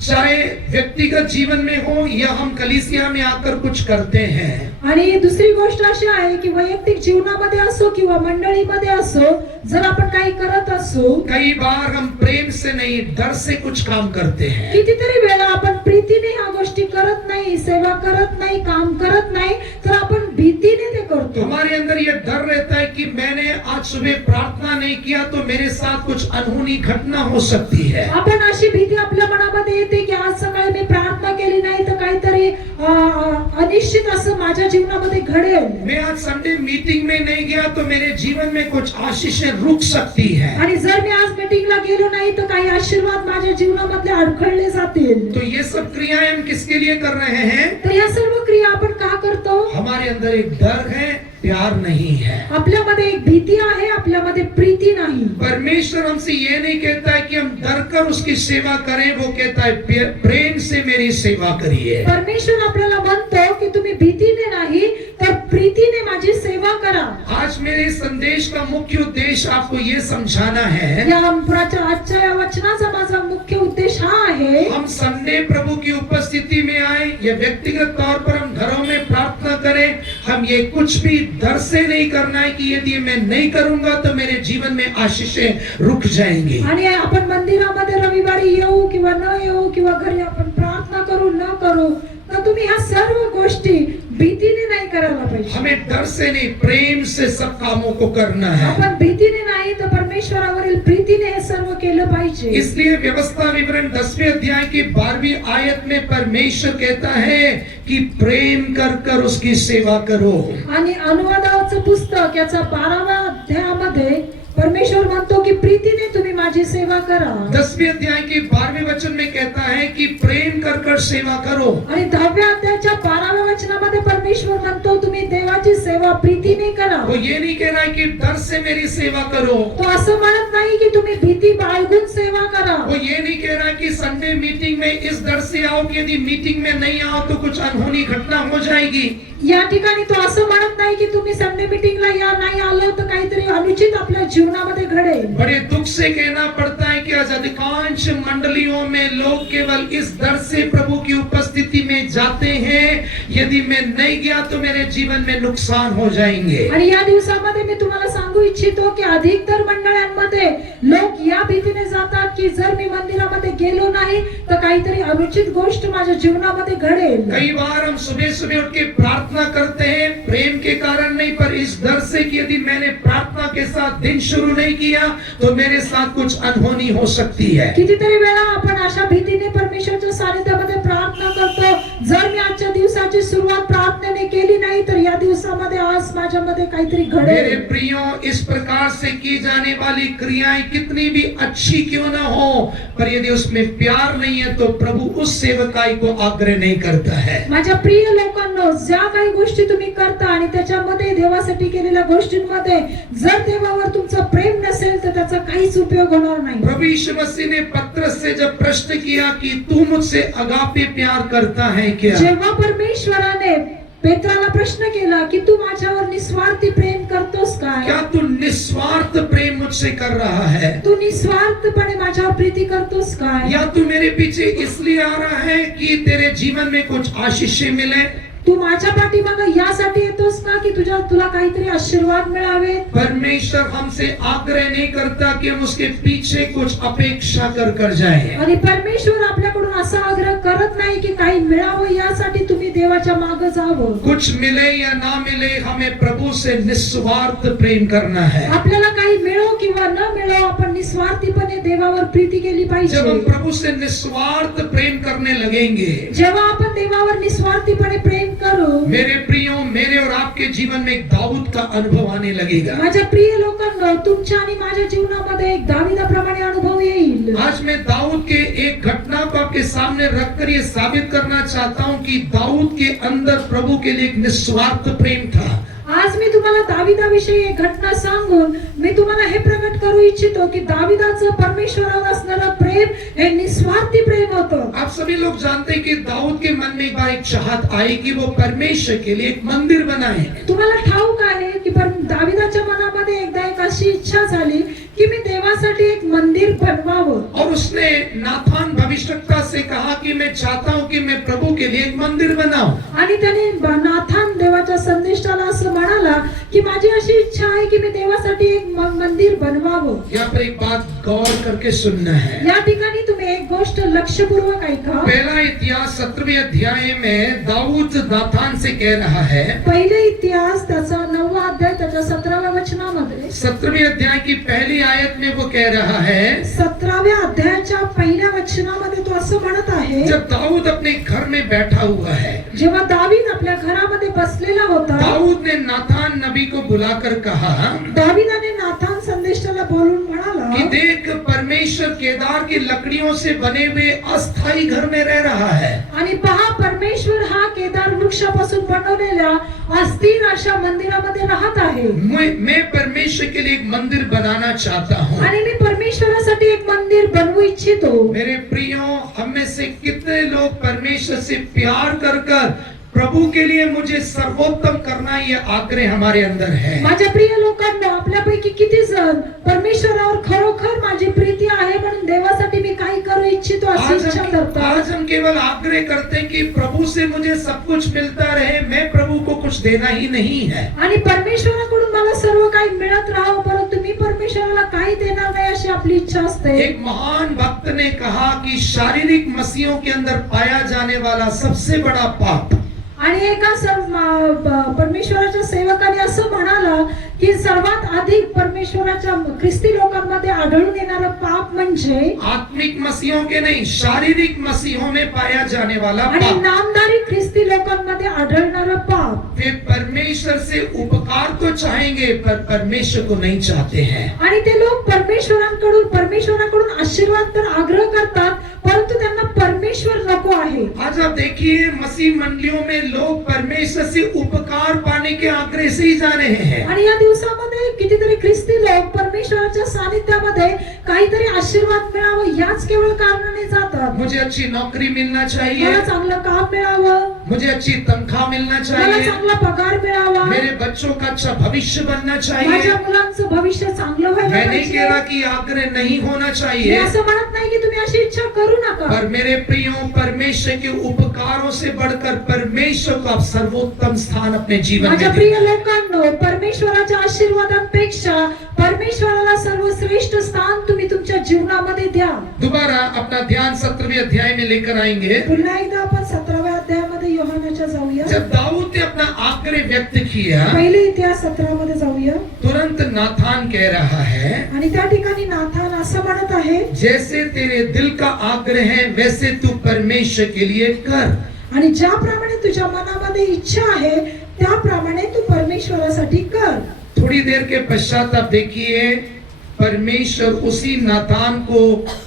चाहे व्यक्तिगत जीवन में हो या हम कलीसिया में आकर कुछ करते हैं, आणि दुसरी गोष्ट अशी आहे की वैयक्तिक जीवनामध्ये असो किंवा मंडळीमध्ये असो, जर आपण काही करत असो, कई बार हम प्रेम से नहीं डर से कुछ काम करते हैं। कितीतरी वेळा आपण प्रीतीने ह्या गोष्टी करत नाही, सेवा करत नाही, काम करत नाही, तर आपण भीतीने ते करतो. हमारे अंदर ये डर रहता है कि मैंने आज सुबह प्रार्थना नहीं किया तो मेरे साथ कुछ अनहोनी घटना हो सकती है। आपण अशी भीती आपल्या मनामध्ये येते की आज सकाळी मी प्रार्थना केली नाही तर काहीतरी अनिश्चित असं माझ्या जीवनामध्ये घडेल. मैं आज संडे मीटिंग में नहीं गया तो मेरे जीवन में कुछ आशीषें रुक सकती है। आणि जर मी आज मीटिंगला गेलो नाही तर काही आशीर्वाद माझ्या जीवनामधले अडखळले जातील. तो ये सब क्रियाएं हम किसके लिए कर रहे हैं? तर या सर्व क्रिया आपण का करतो? हमारे अंदर एक डर है, प्यार नहीं है। आपल्यामध्ये एक भीती आहे, आपल्यामध्ये प्रीती नाही. परमेश्वर हमसे ये नहीं कहता है कि हम डर कर उसकी सेवा करें, वो कहता है प्रेम से मेरी सेवा करिए। परमेश्वर आपल्याला म्हणतो की तुम्ही भीतीने नाही तर प्रीतीने माझी सेवा करा. आज मेरे संदेश का मुख्य उद्देश्य आपको ये समझाना है, या आजच्या या वचनाचा माझा मुख्य उद्देश हा आहे, हम संडे प्रभु की उपस्थिति में आए या व्यक्तिगत तौर पर हम घरों में प्रार्थना करें, हम ये कुछ भी डर से नहीं करना है कि यदि मैं नहीं करूंगा तो मेरे जीवन में आशीषें रुक जाएंगी। आणि आपण मंदिरामध्ये रविवारी येऊ किंवा न येऊ किंवा घरी आपण प्रार्थना करू न करू, तर तुम्ही ह्या सर्व गोष्टी भीतीने नाही करायला पाहिजे. हमें डर से नहीं, प्रेम से सब कामों को करना है। आपण भीतीने नाही तर परमेश्वरावरील प्रीतीने हे सर्व केलं पाहिजे. इसलिए व्यवस्था विवरण 10वें अध्याय की 12वीं आयत में परमेश्वर कहता है कि प्रेम कर कर उसकी सेवा करो। आणि अनुवादाचं पुस्तक याचा 12व्या अध्यायामध्ये परमेश्वर म्हणतो की प्रीतीने तुम्ही माझी सेवा करा. 10वें अध्याय के 12वें वचन में कहता है कि प्रेम कर कर सेवा करो। आणि 10व्या अध्यायाच्या 12व्या वचनामध्ये परमेश्वर म्हणतो तुम्ही देवाची सेवा प्रीतीने करा. वो ये नहीं कह रहा है कि डर से मेरी सेवा करो, तो असं म्हणत नाही की तुम्ही भीती बाळगून सेवा करा. वो ये नहीं कह रहा है कि संडे मीटिंग में इस डर से आओ कि यदि मीटिंग में नहीं आओ तो कुछ अनहोनी घटना हो जाएगी। या ठिकाणी तो असं म्हणत नाही नाही की तुम्ही संडे मीटिंगला या, नाही आलं तर काहीतरी अनुचित आपल्या जीवनामध्ये घडेल. बड़े दुख से कहना पड़ता है कि आज अधिकांश मंडलियों में लोग केवल इस डर से प्रभु की उपस्थिति में जाते हैं, यदि मैं नहीं गया तो मेरे जीवन में नुकसान हो जाएंगे. आणि या दिवसामध्ये मी तुम्हाला सांगू इच्छितो की अधिकतर मंडळांमध्ये लोक या भीतीने जातात की जर मी मंदिरामध्ये गेलो नाही तर काहीतरी अनुचित गोष्ट माझ्या जीवनामध्ये घडेल. कई बार हम सुबह सुबह उठ के प्रार्थना करते हैं, प्रेम के कारण नहीं पर इस डर से कि यदि मैंने प्रार्थना के साथ दिन शुरू नहीं किया तो मेरे साथ कुछ अनहोनी हो सकती है. कितीतरी वेळा आपण अशा भीतीने परमेश्वराच्या सानिध्यामध्ये प्रार्थना करतो, जर मी आजच्या दिवसाची सुरुवात प्रार्थनेने केली नाही तर या दिवसामध्ये आज माझ्यामध्ये काहीतरी मेरे घडेल. प्रियो, इस प्रकार से की जाने वाली क्रियाएं कितनी भी अच्छी क्यों न हो, पर यदि उसमें प्यार नहीं है तो प्रभु उस सेवकाई को आग्रह नहीं करता है. माझ्या प्रिय लोकांनो, ज्या काही गोष्टी तुम्ही करता आणि त्याच्यामध्ये देवासाठी केलेल्या गोष्टींमध्ये जर देवावर तुमचं प्रेम नसेल तर त्याचा काहीच उपयोग होणार नाही. प्रभु यीशु मसीह ने पत्रस से जब प्रश्न किया कि तू मुझसे अगापे प्यार करता है क्या, जेव्हा परमेश्वराने पेत्राला प्रश्न केला की तू माझ्यावर निस्वार्थी प्रेम करतोस काय, क्या तू निस्वार्थ प्रेम मुझसे कर रहा है, तू निस्वार्थपणे माझ्यावर प्रीती करतोस काय, या तू मेरे पीछे इसलिए आ रहा है कि तेरे जीवन में कुछ आशीषें मिले. तू माझ्या पाठीमागे यासाठी येतोस का की तुला काहीतरी आशीर्वाद मिळावे. परमेश्वर हमसे आग्रह नहीं करता कि हम उसके पीछे कुछ अपेक्षा कर जाएं. आणि परमेश्वर आपल्याकडून असा आग्रह करत नाही की काही मिळावं यासाठी तुम्ही देवाच्या मागे जावं. कुछ मिले या ना मिले, हमें प्रभु से निस्वार्थ प्रेम करना है. आपल्याला काही मिळो किंवा न मिळो, आपण निस्वार्थीपणे देवावर प्रीती केली जब हम पाहिजे. प्रभु से निस्वार्थ प्रेम करने लगेंगे, जेव्हा आपण देवावर निस्वार्थीपणे प्रेम करू, मेरे प्रियो, मेरे और आपके जीवन में एक दाऊद का अनुभव आने लगेगा. माझ्या प्रिय लोकांना, तुमच्या आणि माझ्या जीवनामध्ये एक दाविदाप्रमाणे अनुभव येईल. आज मैं दाऊद के एक घटना को आपके सामने रखकर ये साबित करना चाहता हूँ कि दाऊद के अंदर प्रभु के लिए एक निस्वार्थ प्रेम था. आज मी तुम्हाला दाविदाविषयी एक घटना सांगून मी तुम्हाला हे प्रकट करू इच्छितो की दाविदाचं परमेश्वरावर असणारं प्रेम हे निस्वार्थी प्रेम होतं. आप सभी लोग जानते हैं कि दाऊद के मन में एक बार एक चाहत आई कि वो परमेश्वर के लिए एक मंदिर बनाए. तुम्हाला ठाऊक आहे की दाविदाच्या मनामध्ये एकदा एक अशी इच्छा झाली की मी देवासाठी एक मंदिर बनवावं. और उसने नाथान भविष्यवक्ता से कहा कि मैं चाहता हूँ कि मैं प्रभु के लिए एक मंदिर बनाऊं. आणि त्याने नाथान देवाच्या संदेष्टाला असं म्हणाला की माझी अशी इच्छा आहे की मी देवासाठी एक मंदिर बनवावं. यहाँ पर एक बात गौर करके सुनना है. या ठिकाणी तुम्ही एक गोष्ट लक्षपूर्वक ऐका. पहला इतिहास 17वें अध्याय में दाऊद नाथान से कह रहा है. पहिले इतिहास त्याचा 9वा अध्याय त्याच्या 17व्या वचनामध्ये 17वें अध्याय की पहली आयत में वो कह रहा है, 17व्या अध्यायाच्या पहिल्या वचनामध्ये तो असं म्हणत आहे, जब दाऊद अपने घर में बैठा हुआ है, जेव्हा दावीद आपल्या घरामध्ये बसलेला होता, दाऊद ने नाथान नबी को बुलाकर कहा दाविदाने नाथान संदेष्टाला बोलून म्हणाला कि देख, परमेश्वर केदार की लकड़ियों से बने हुए अस्थायी घर में रह रहा है. आणि पहा, परमेश्वर हा केदार वृक्षापासून बनवलेल्या अस्थिर अशा मंदिरामध्ये राहत आहे. मैं परमेश्वर के लिए एक मंदिर बनाना चाहता हूँ. आणि मी परमेश्वरासाठी एक मंदिर बनवू इच्छितो. मेरे प्रियो, हम में से कितने लोग परमेश्वर से प्यार कर प्रभु के लिए मुझे सर्वोत्तम करना, ये आग्रह हमारे अंदर है. माझ्या प्रिय लोकांना, आपल्यापैकी किती जण परमेश्वरावर खरोखर माझी प्रीती आहे म्हणून देवासाठी मी काही करू इच्छितो अशी इच्छा करतात. आज हम केवल आग्रह करते हैं कि प्रभु से मुझे सब कुछ मिलता रहे, मैं प्रभु को कुछ देना ही नहीं है. आणि परमेश्वराकडून मला सर्व काही मिळत राहावं, परंतु मी परमेश्वराला काही देणार नाही अशी आपली इच्छा असते. एक महान भक्त ने कहा कि शारीरिक मसीहों के अंदर पाया जाने वाला सबसे बड़ा पाप, आणि एका परमेश्वराच्या सेवकाने असं म्हणाला की सर्वात अधिक परमेश्वराच्या ख्रिस्ती लोकांमध्ये आढळून येणारं पाप म्हणजे आत्मिक मसीहों के नहीं, शारीरिक मसीहों में पाया जाने वाला आणि पाप. नामधारी ख्रिस्ती लोकांमध्ये आढळणारं पाप. वे परमेश्वर से उपकार तो चाहेंगे पर परमेश्वर को नहीं चाहते हैं. आणि ते लोक परमेश्वराकडून आशीर्वाद तर आग्रह करतात, परंतु त्यांना परमेश्वर नको आहे. आज आप देखिए, मसीह मंडलियों में लोग परमेश्वर से उपकार पाने के आग्रह से ही जा रहे हैं. आणि या दिवसामध्ये कितीतरी ख्रिस्ती लोक परमेश्वराच्या सानिध्यामध्ये काहीतरी आशीर्वाद मिळावं याच केवळ कारणाने जातात. मुझे अच्छी नौकरी मिलना चाहिए, मला चांगलं काम मिळावं, मुझे अच्छी तनख्वाह मिलना मला चाहिए, चांगला पगार मिळावा, मेरे बच्चों का अच्छा भविष्य बनना चाहिए। माझ्या मुलांचं भविष्य चांगलं व्हायला मैं नहीं पाहिजे। कह रहा कि आग्रह नहीं होना मी चाहिए, असं म्हणत नाही की तुम्ही अशी इच्छा करू नका, पर मेरे प्रियो परमेश्वर के उपकारों से बढ़कर परमेश्वर को आप सर्वोत्तम स्थान अपने जीवन माझ्या में प्रिय दें। लोकांनो, परमेश्वराच्या आशीर्वादांपेक्षा परमेश्वराला सर्वश्रेष्ठ स्थान तुम्ही तुमच्या जीवनामध्ये द्या। दोबारा अपना ध्यान 17वें अध्याय में लेकर आएंगे। पुन्हा एकदा आपण 17व्या अध्यायामध्ये योहानाच्या जाऊया। जब दाऊद ने अपना आग्रह व्यक्त किया, पहिले इतिहास 17 मध्ये जाऊया तुरंत नाथान कह रहा है, आणि त्या ठिकाणी नाथान असं म्हणत आहे, जैसे तेरे दिल का आग्रह है वैसे तू परमेश्वर के लिए कर। आणि ज्याप्रमाणे तुझ्या मनामध्ये इच्छा आहे त्याप्रमाणे तू परमेश्वरासाठी कर। थोड़ी देर के पश्चात आप देखिए, परमेश्वर उसी नातान को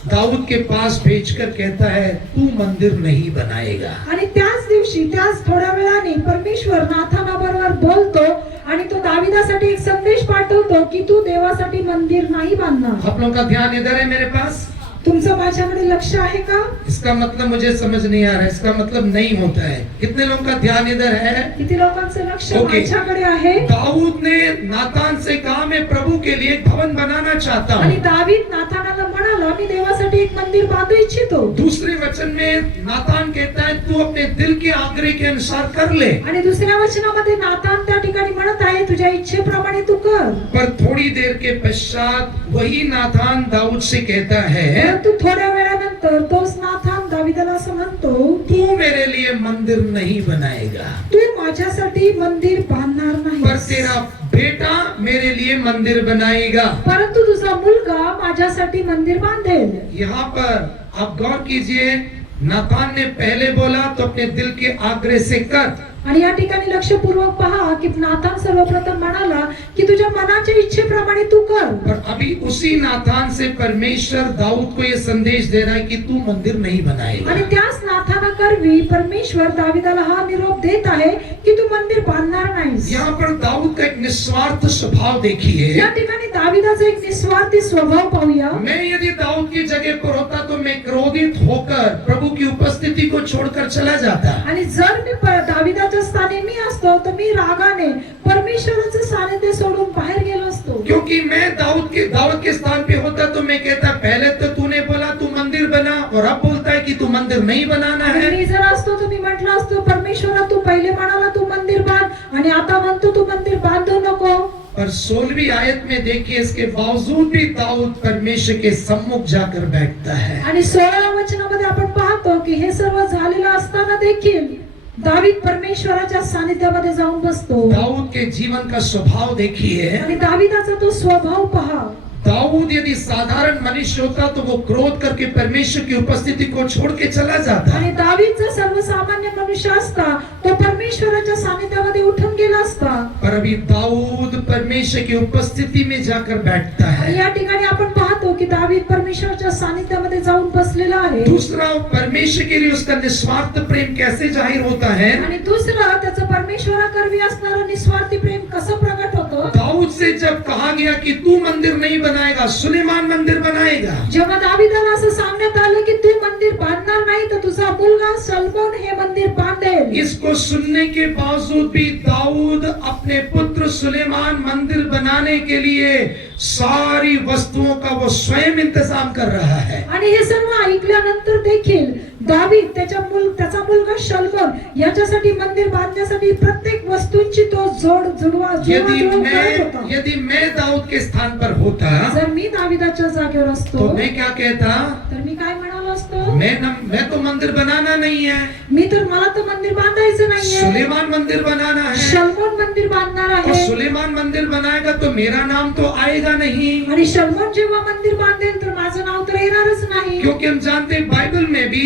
दाऊद के पास भेजकर कहता है, तू मंदिर नहीं बनाएगा। आणि त्याच दिवशी त्याच थोड्या वेळाने परमेश्वर नाथानाबरोबर बोलतो आणि तो दाविदासाठी एक संदेश पाठवतो की तू देवासाठी मंदिर नाही बांधणार। आप लोगों का ध्यान इधर है मेरे पास? तुमचं माझ्याकडे लक्ष आहे का? इसका मतलब मुझे समझ नहीं आ रहा है, इसका मतलब नहीं होता है। कितने लोगों का ध्यान इधर है? किती लोकांचं लक्ष ओके। माझ्याकडे आहे? दाऊद ने नातान से कहा, मैं प्रभु के लिए एक भवन बनाना चाहता आणि हूँ। दावीद नाथानाला म्हणाला, मी देवासाठी एक मंदिर बांधू इच्छितो। दूसरे वचन में नातान कहता है, तू अपने दिल के आग्रह के अनुसार कर ले। आणि दुसऱ्या वचनामध्ये नाथान त्या ठिकाणी म्हणत आहे, तुझ्या इच्छेप्रमाणे तू कर। पर थोड़ी देर के पश्चात वही नातान दाऊद से कहता है, परंतु थोड्या वेळानंतर तोच नाथान दाविदाला असं म्हणतो, तू मेरे लिए मंदिर नहीं बनाएगा, तू माझ्यासाठी मंदिर बांधणार पर नाहीस, तेरा बेटा मेरे लिए मंदिर बनाएगा। परंतु तुझा मुलगा माझ्यासाठी मंदिर बांधेल। यहाँ पर आप गौर कीजिए, नातान ने पहले बोला तो अपने दिल के आग्रह से कर, आणि या ठिकाणी लक्षपूर्वक पहा की नाथान सर्वप्रथम म्हणाला की तुझ्या मनाच्या इच्छेप्रमाणे तू कर। और अभी उसी नातान से परमेश्वर दाऊद को ये संदेश दे रहा है कि तू मंदिर नहीं बनाएगा। आणि त्याच नाथानाकरवी परमेश्वर दाविदाला हा निरोप देत आहे की तू मंदिर बांधणार नाहीस। यहाँ पर दाऊद का एक निस्वार्थ स्वभाव देखिए। या ठिकाणी दाविदाचा एक निस्वार्थी स्वभाव पाहूया। मैं यदि दाऊद की जगह पर होता तो मैं क्रोधित होकर प्रभु की उपस्थिति को छोड़कर चला जाता। आणि जर मी दाविदाच्या स्थानी मी असतो तर मी रागाने परमेश्वराचे सानिध्य सोडून बाहेर गेलो असतो। क्योंकि मैं दाऊद के स्थान पे होता तो मैं कहता, पहले तो तूने बोला तू मंदिर बना और अब बोलता है कि तू मंदिर नहीं बनाना है। मी जर असतो तर मी म्हटलं असतो, परमेश्वरा तू पहिले म्हणाला तू मंदिर बांध आणि आता म्हणतो तू मंदिर बांधू नको। पर 16वीं आयत में देखिए, इसके बावजूद भी दाऊद परमेश्वर के सम्मुख जाकर बैठता है। आणि 16व्या वचनामध्ये आपण पाहतो की हे सर्व झालेलं असताना देखील दावीद परमेश्वराच्या सानिध्यामध्ये जाऊन बसतो। दाऊद के जीवन का स्वभाव देखिए। आणि दाविदाचा तो स्वभाव पहा। दाऊद यदि साधारण मनुष्य होता तो वो क्रोध करके परमेश्वर की उपस्थिति को छोड़ के चला जाता। आणि दावीद जर सर्वसामान्य मनुष्य असता तो परमेश्वराच्या सानिध्यामध्ये उठून गेला असता। पर अभी दाऊद परमेश्वर की उपस्थिति में जाकर बैठता आणि है। या ठिकाणी आपण पाहतो की दावीद परमेश्वराच्या सानिध्यामध्ये जाऊन बसलेला आहे। दूसरा, परमेश्वर के लिए उसका निस्वार्थ प्रेम कैसे जाहिर होता है? आणि दुसरं, त्याचं परमेश्वराकरवी असणारं निस्वार्थी प्रेम कसं प्रगट होतं? दाऊद से जब कहा गया कि तू मंदिर नहीं बनाएगा, सुलेमान मंदिर बनाएगा, जेव्हा दाविदाला असं सांगण्यात आलं की तू मंदिर बांधणार नाही तर तुझा मुलगा सलमोन हे मंदिर बांधेल। इसको सुनने के बावजूद भी दाऊद अपने पुत्र सुलेमान मंदिर बनाने के लिए सारी वस्तुओं का वो स्वयं इंतजाम कर रहा है। आणि हे सर्व ऐकल्यानंतर देखील दावीद त्याचा मुलगा सलमोन याच्यासाठी मंदिर बांधण्यासाठी प्रत्येक वस्तूंची तो जुळवाजुळव करत होता। यदि मैं दाऊद के स्थान पर होता जर मी दाविदाच्या जागेवर असतो तो मैं क्या कहता? तर मी काय म्हणालो असतो? मैं तो मंदिर बनाना नहीं है, मला तर मंदिर बांधायचं नाहीये, सुलेमान मंदिर बनाना है। सलमोन मंदिर बांधणार और आहे। सुलेमान मंदिर बनाएगा तो मेरा नाम तो आएगा नहीं, आणि सलमोन जेव्हा मंदिर बांधेल तर माझं नाव तर येणारच नाही। क्योंकि हम जानते हैं बाइबल में भी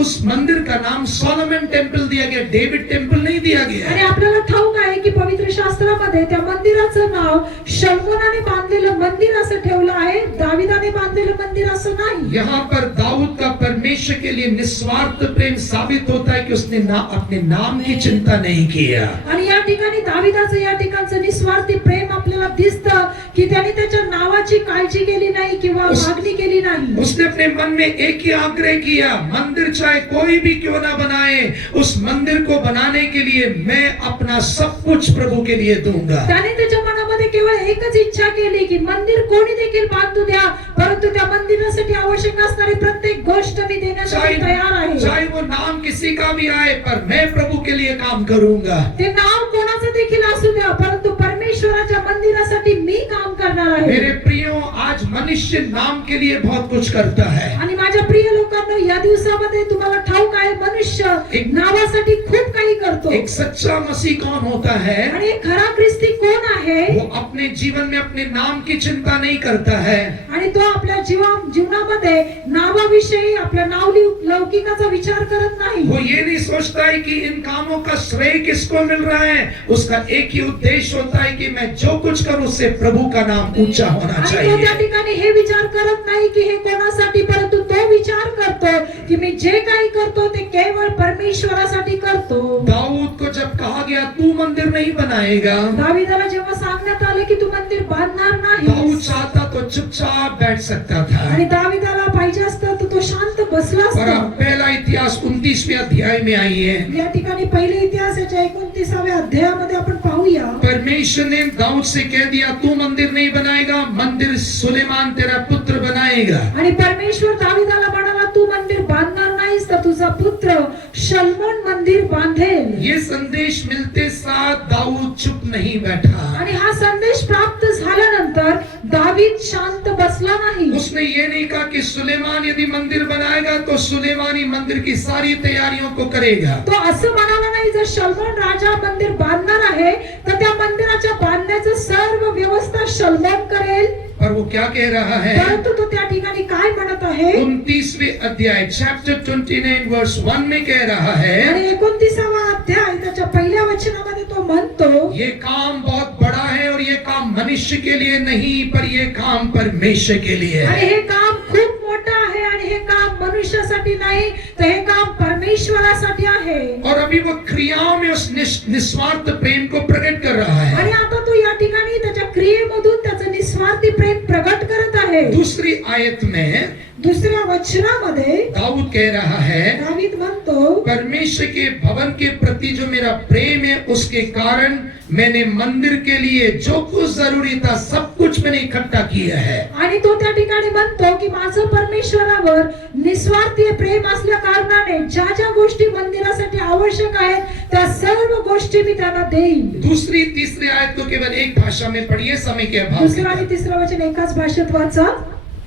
उस मंदिर का नाम सोलोमन टेम्पल दिया गया, डेविड टेम्पल नहीं दिया गया। आणि आपल्याला ठाऊक आहे की पवित्र शास्त्रामध्ये त्या मंदिराचं नाव सलमोनाने बांधलेलं मंदिर असं ठेवलं आहे, दाविदाने बांधलेलं मंदिर असं नाही। यहाँ पर दाऊद का परमेश्वर परमेश्वर के लिए निस्वार्थ प्रेम साबित होता है कि उसने अपने नाम की चिंता नहीं किया। आणि या ठिकाणी दाविदाचं या ठिकाणचं निस्वार्थी प्रेम आपल्याला दिसतं की त्याने त्याच्या नावाची काळजी केली नाही किंवा मागणी केली नाही. उसने अपने मन में एक ही आग्रह किया, मंदिर चाहे कोई भी क्यों ना बनाए, उस मंदिर को बनाने के लिए मैं अपना सब कुछ प्रभु के लिए दूंगा। त्याने त्याच्या मनामध्ये केवळ एकच इच्छा केली की मंदिर कोणी देखील बांधू द्या, परंतु त्या मंदिरासाठी आवश्यक असणारी प्रत्येक गोष्ट मी देण्यासाठी तयार आहे. चाहे वो नाम किसी का भी आए, पर मैं प्रभु के लिए काम करूंगा। ते नाव कोणाचं देखील असू द्या, परंतु परमेश्वराच्या मंदिरासाठी मी काम करणार आहे. मेरे प्रियो, आज मनुष्य नाम के लिए बहुत कुछ करता है। आणि माझ्या प्रिय लोकांनो, या दिवसामध्ये तुम्हाला ठाऊक आहे, मनुष्य एक नावासाठी खूप काही करतो. एक सच्चा मसीह कौन होता है? आणि एक खरा ख्रिस्ती कोण आहे? वो अपने जीवन में अपने नाम की चिंता नहीं करता है। आणि तो आपल्या जीवनामध्ये नावाविषयी आपल्या लौकिकाचा विचार करत नाही. वो ये नहीं सोचता है कि इन कामों का श्रेय किसको मिल रहा है। उसका एक ही उद्देश्य होता है कि मैं जो कुछ करूं उससे प्रभु का नाम ऊंचा होना आणि तो चाहिए। त्या ठिकाणी हे विचार करत नाही की हे कोणासाठी, परंतु तो विचार करतो की मी जे काही करतो ते केवळ परमेश्वरासाठी करतो. दाऊद को जब कहा गया तू मंदिर नहीं बनाएगा, दाविदाला जेव्हा सांगण्यात आले की तू मंदिर बांधणार दाऊद नाही, चाहता तो चुपचाप बैठ सकता था। आणि दाविदाला पाहिजे असतं तर तो शांत बसला और असता. अब पहला इतिहास 29वें अध्याय में आई है। या ठिकाणी पहिले इतिहासाच्या 29व्या अध्यायामध्ये आपण पाहूया. परमेश्वर ने दाऊद से कह दिया तू मंदिर नहीं बनाएगा, मंदिर सुलेमान तेरा पुत्र बनाएगा। आणि परमेश्वर दाविदाला म्हणाला तू मंदिर बांधणार नाहीस तर तुझा पुत्र शलोमोन मंदिर बांधेल. ये संदेश मिलते साथ दाऊद चुप नहीं बैठा। आणि हा संदेश प्राप्त झाल्यानंतर दावीद शांत बसला नाही. उसने ये नहीं कहा कि सुलेमान यदि मंदिर बनाएगा तो सुलेमानी मंदिर की सारी तैयारियों को करेगा। तो असं म्हणाला नाही जर शलोमोन राजा मंदिर बांधणार आहे तर त्या मंदिराच्या बांधण्याचं सर्व व्यवस्था शलोमोन करेल. पर वो क्या कह रहा है? परंतु तो त्या ठिकाणी काय म्हणत आहे? 29वें अध्याय चैप्टर 29 वर्स 1 में कह रहा है, आणि 29वा अध्याय त्याच्या पहिल्या वचनामध्ये तो म्हणतो, ये काम बहुत बड़ा है और ये काम मनुष्य के लिए नहीं, पर ये काम परमेश्वर के लिए आणि है। हे काम खूप मोठं आहे आणि हे काम मनुष्यासाठी नाही तर हे काम परमेश्वरासाठी आहे. और अभी वो क्रियाओं में उस निस्वार्थ प्रेम को प्रकट कर रहा है। आणि आता तो या ठिकाणी त्याच्या क्रियेमधून त्याचं निस्वार्थी प्रेम प्रकट करत आहे. दूसरी आयत में दुसऱ्या वचनामध्ये दाऊद कह रहा है, दावीद म्हणतो, परमेश्वर के भवन के प्रति जो मेरा प्रेम है उसके कारण मैंने मंदिर के लिए जो कुछ जरूरी था सब कुछ मैंने इकट्ठा किया है। आणि तो त्या ठिकाणी म्हणतो की माझं परमेश्वरावर निस्वार्थी प्रेम असल्या कारणाने ज्या ज्या गोष्टी मंदिरासाठी आवश्यक आहेत त्या सर्व गोष्टी मी त्यांना देईन. दूसरी तीसरी आयत को केवल एक भाषा में पढ़िए, समय के अभाव दुसरं में। आणि तिसरं वचन एकाच भाषेत वाचा.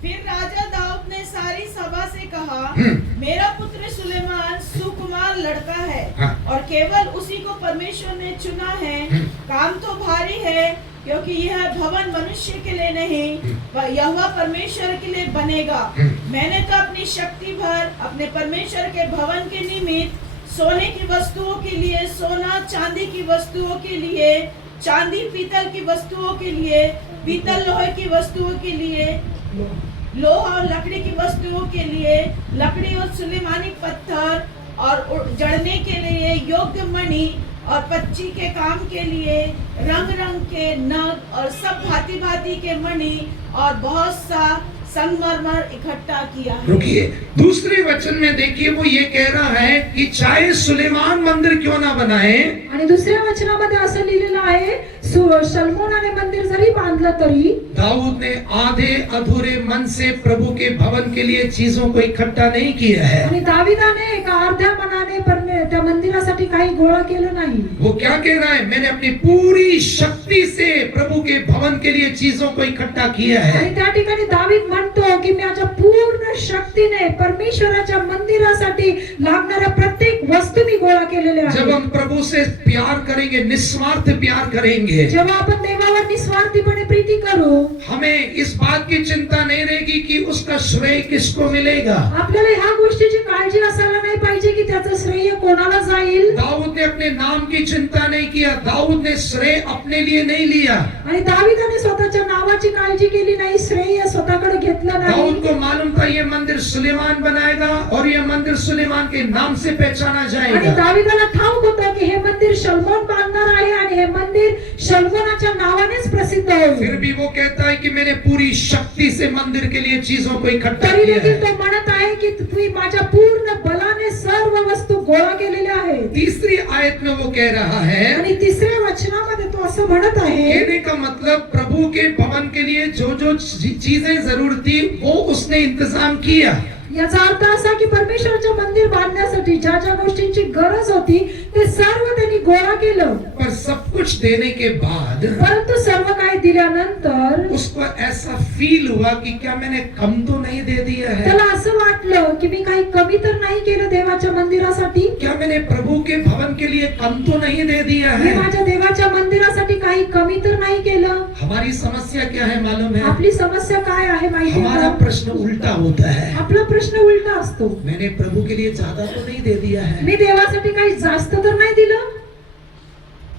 फिर राजा दाऊद ने सारी सभा से कहा, मेरा पुत्र सुलेमान सुकुमार लड़का है और केवल उसी को परमेश्वर ने चुना है। काम तो भारी है क्योंकि यह भवन मनुष्य के लिए नहीं वह यहोवा परमेश्वर के लिए बनेगा। मैंने तो अपनी शक्ति भर अपने परमेश्वर के भवन के निमित्त सोने की वस्तुओं के लिए सोना, चांदी की वस्तुओं के लिए चांदी, पीतल की वस्तुओं के लिए पीतल, लोहे की वस्तुओं के लिए लोहा और लकड़ी की वस्तुओं के लिए लकड़ी और सुलेमानी पत्थर और जड़ने के लिए योग्य मणि और पच्ची के काम के लिए रंग रंग के नग और सब भांति भांति के मणि और बहुत सा संगमरमर इकट्ठा किया है। रुकिए, दूसरे वचन में देखिए वो ये कह रहा है कि चाहे सुलेमान मंदिर क्यों ना बनाए, आणि दुसऱ्या वचनामध्ये असं लिहिलेलं आहे शलोमोनाने मंदिर जरी बांधलं तरी दाऊद ने आधे अधूरे मन से प्रभु के भवन के लिए चीजों को इकट्ठा नहीं किया है। आणि दाविदाने एका अर्ध्या मनाने त्या मंदिरासाठी काही गोळा केलं नाही. वो क्या कह रहा है? मैंने अपनी पूरी शक्ति से प्रभु के भवन के लिए चीजों को इकट्ठा किया है। आणि त्या ठिकाणी दावीद म्हणतो की माझ्या पूर्ण शक्तीने परमेश्वराच्या मंदिरासाठी लागणाऱ्या प्रत्येक वस्तू मी गोळा केलेल्या जब आहेत. हम प्रभु से प्यार करेंगे, निस्वार्थ प्यार करेंगे, जेव्हा आपण देवावर निस्वार्थीपणे प्रीती करू हमें इस बात की चिंता नहीं रहेगी कि उसका श्रेय किसको मिलेगा। आपल्याला ह्या गोष्टीची काळजी असायला नाही पाहिजे की त्याचं श्रेय कोणाला जाईल. दाऊद ने अपने नाम की चिंता नहीं किया, दाऊद ने श्रेय अपने लिए नहीं लिया। आणि दाविदाने स्वतःच्या नावाची काळजी केली नाही, श्रेय स्वतःकडे घेतलं नाही. दाऊद को मालूम था ये मंदिर सुलेमान बनाएगा और ये मंदिर सुलेमान के नाम से पहचाना आणि जाएगा। दाविदाला ठाऊक होतं की हे मंदिर शलोमोन बांधणार आहे आणि हे मंदिर शलोमोनाच्या नावानेच प्रसिद्ध फिर होईल. भी वो कहता है कि मैंने पूरी शक्ति से मंदिर के लिए चीजों को इकट्ठा तरी किया देखील है। तो म्हणत आहे की तुम्ही माझ्या पूर्ण बलाने सर्व वस्तू गोळा केलेल्या आहेत. तीसरी आयत में वो कह रहा है, आणि तिसऱ्या वचनामध्ये तो असं म्हणत आहे कहने का मतलब प्रभु के भवन के लिए जो जो चीजें जरूर थी वो उसने इंतजाम किया। याचा अर्थ असा की परमेश्वराचे मंदिर बांधण्यासाठी ज्या ज्या गोष्टींची गरज होती ते सर्व त्यांनी गोळा केलं. पर सब कुछ देने के बाद परंतु सर्व काही दिल्यानंतर उसको ऐसा फील हुआ कि क्या मैंने कम तो नहीं दे दिया है, त्याला असं वाटलं की मी काही कमी तर नाही केलं देवाच्या मंदिरासाठी, क्या मैंने प्रभु के भवन के लिए कम तो नहीं दे दिया मी है। माझ्या देवाच्या मंदिरासाठी काही कमी तर नाही केलं. हमारी समस्या क्या है मालूम है? आपली समस्या काय आहे माहिती आहे हमारा का? प्रश्न उल्टा होता है। आपला प्रश्न उलटा असतो, मैंने प्रभु के लिए ज्यादा तो नहीं दे दिया है। मी देवासाठी काही जास्त तर नाही दिलं.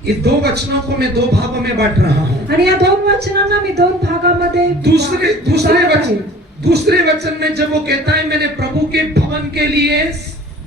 इस दो वचनों को मैं दो भागों में बांट रहा हूँ। आणि या दोन वचनांना मी दोन भागामध्ये दूसरे वचन में जब वो कहता है मैंने प्रभु के भवन के लिए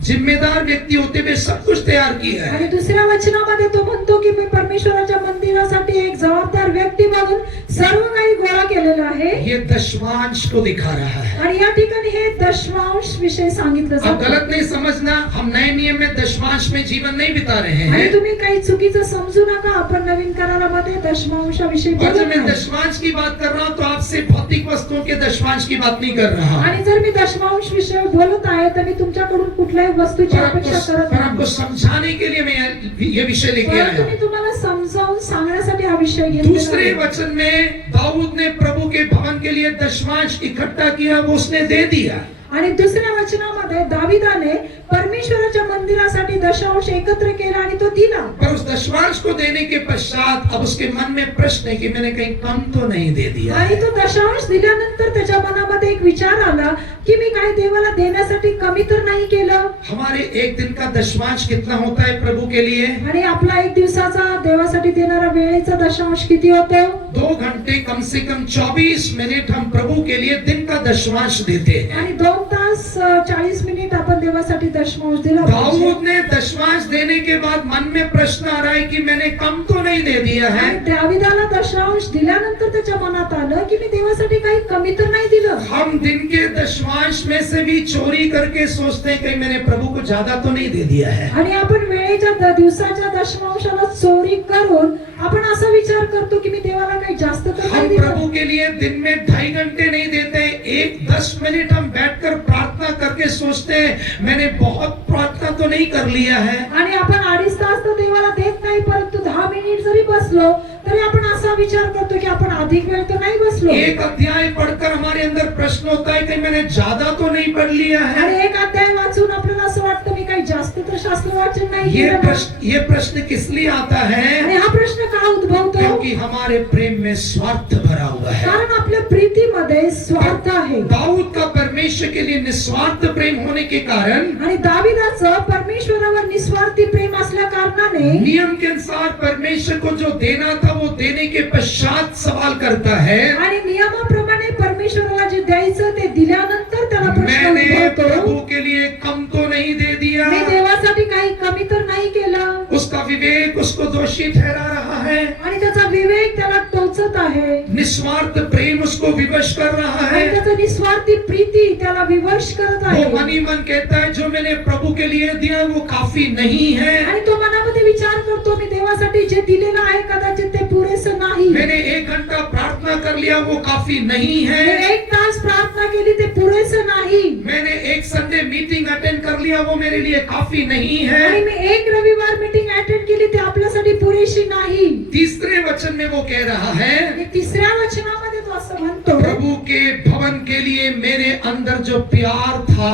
जिम्मेदार व्यक्ति होते हुए सब कुछ तैयार किया है, आणि दुसऱ्या वचनामध्ये तो म्हणतो की मी परमेश्वराच्या मंदिरासाठी एक जबाबदार व्यक्ती म्हणून सर्व काही गोळा केलेलं आहे. ये दशमांश को दिखा रहा है। आणि या ठिकाणी हे दशमांश विषय सांगितलं अब जातं. गलत नहीं समझना, हम नए नियम में दशमांश में जीवन नहीं बिता रहे आणि हैं। तुम्ही काही चुकीचं समजू नका, आपण नवीन करारामध्ये दशमांशाविषयी और जब बोलत मैं नाही. दशमांश की बात कर रहा हूँ तो आपसे भौतिक वस्तुओं के दशमांश की बात नहीं कर रहा। आणि जर मी दशमांश विषय बोलत आहे तर मी तुमच्याकडून कुठल्याही वस्तूची अपेक्षा करत पर आपको नाही. समझाने के लिए मैं ये विषय लेके परंतु आया मी हूँ। तुम्हाला समजावून सांगण्यासाठी हा विषय घेतलेला दूसरे आहे. वचन में दाऊद ने प्रभु के भवन के लिए दशमांश इकट्ठा किया, वो उसने दे दिया। आणि दुसऱ्या वचनामध्ये दाविदाने परमेश्वराच्या मंदिरासाठी दशांश एकत्र केला आणि तो दिला. पर उस दशमांश को देने के पश्चात अब उसके मन में प्रश्न है कि मैंने कहीं कम तो नहीं दे दिया। आणि तो दशांश दिल्यानंतर त्याच्या मनामध्ये एक विचार आला की मी काही देवाला देण्यासाठी कमी तर नाही केलं. हमारे एक दिन का दशमांश कितना होता है प्रभु के लिए? आणि आपला एक दिवसाचा देवासाठी देणारा वेळेचा दशांश किती होतो? 2 घंटे कम से कम 24 मिनट हम प्रभु के लिए दिन का दशमांश देते हैं। आणि 2 तास 40 मिनिट आपण देवासाठी दशमांश दिला पाहिजे. दाऊद ने दशमांश देने के बाद मन में प्रश्न आ रहा है कि मैंने कम तो नहीं दे दिया है। आणि दाविदाला दशांश दिल्यानंतर त्याच्या मनात आलं की मी देवासाठी काही कमी तर नाही दिलं. हम दिन के दशमांश में से भी चोरी करके सोचते हैं कहीं मैंने प्रभु को ज्यादा तो नहीं दे दिया है। आणि आपण वेळेच्या दिवसाच्या दशमांशाला चोरी करून आपण असा विचार करतो की मी देवाला काही जास्त तर नाही हम दिलं. प्रभु के लिए दिन में 2.5 घंटे नहीं देते, 1-10 मिनट हम बैठकर प्रार्थना करके सोचते हैं मैंने बहुत प्रार्थना तो नहीं कर लिया है। आणि आपण 2.5 तास तर देवाला देत नाही, परंतु 10 मिनिट जरी बसलो तरी आपण असा विचार करतो की आपण अधिक वेळ तर नाही बसलो. एक अध्याय पढ़कर हमारे अंदर प्रश्न होता है कि मैंने ज्यादा तो नहीं पढ़ लिया है। आणि एक अध्याय वाचून आपल्याला असं वाटतं मी काही जास्त तर शास्त्र वाचन नाही केलं ना. ये प्रश्न किस लिए आता है? आणि हा प्रश्न का उद्भवतो? क्योंकि हमारे प्रेम में स्वार्थ भरा हुआ है। कारण आपल्या प्रीतीमध्ये स्वार्थ आहे. दाऊद का परमेश्वर के लिए निस्वार्थ प्रेम होने के कारण आणि दाविदाचं परमेश्वरावर निस्वार्थी प्रेम असल्या कारणाने नियम के अनुसार परमेश्वर को जो देना था वो देने के पश्चात सवाल करता है आणि नियमाप्रमाणे परमेश्वराला जे द्यायचं ते दिल्यानंतर त्याला प्रश्न मैंने उद्भवतो प्रभु के लिए कम तो नहीं दे दिया। मी देवासाठी काही कमी तर नाही केलं. उसका विवेक उसको दोषी ठहरा रहा है, आणि त्याचा विवेक त्याला टोचत आहे. निस्वार्थ प्रेम उसको विवश कर रहा आणि है। त्याचा निस्वार्थी प्रीती त्याला विवश करत आहे. वो मन ही मन कहता है जो मैंने प्रभु के लिए दिया वो काफी नहीं है। आणि तो मनामध्ये विचार करतो मी देवासाठी जे दिलेलं आहे कदाचित ते पुरेसं नाही. मैंने 1 घंटा प्रार्थना कर लिया वो काफी नहीं है। मी 1 तास प्रार्थना केली ते पुरेसं नाही. मैंने एक संडे मीटिंग अटेंड कर लिया वो मेरे लिए काफी नहीं है। आणि मी एक रविवार मीटिंग अटेंड केली ते आपल्यासाठी पुरेशी नाही. तीसरे वचन में वो कह रहा है आणि तिसऱ्या वचनामध्ये तो असं म्हणतो प्रभु के भवन के लिए मेरे अंदर जो प्यार था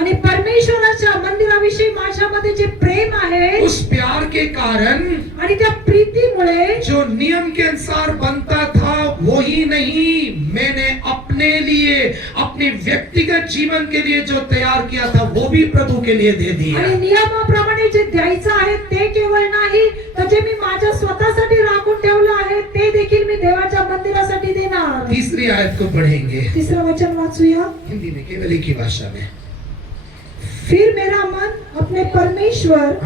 आणि परमेश्वराच्या मंदिराविषयी माझ्यामध्ये जे प्रेम आहे उस प्यार के कारण आणि त्या प्रीतीमुळे जो नियम के अनुसार बनता था वो ही नहीं, मैंने अपने लिए अपने व्यक्तिगत जीवन के लिए जो तैयार किया था वो भी प्रभु के लिए दे दिया। आणि नियमाप्रमाणे जे द्यायचं आहे ते केवळ नाही तर जे मी माझ्या स्वतःसाठी राखून ठेवलं आहे ते देखील मी तीसरी आयत को पढ़ेंगे तिसरं वचन वाचूया. हिंदी में, केवल एक ही भाषा में. फिर मेरा मन अपने परमेश्वर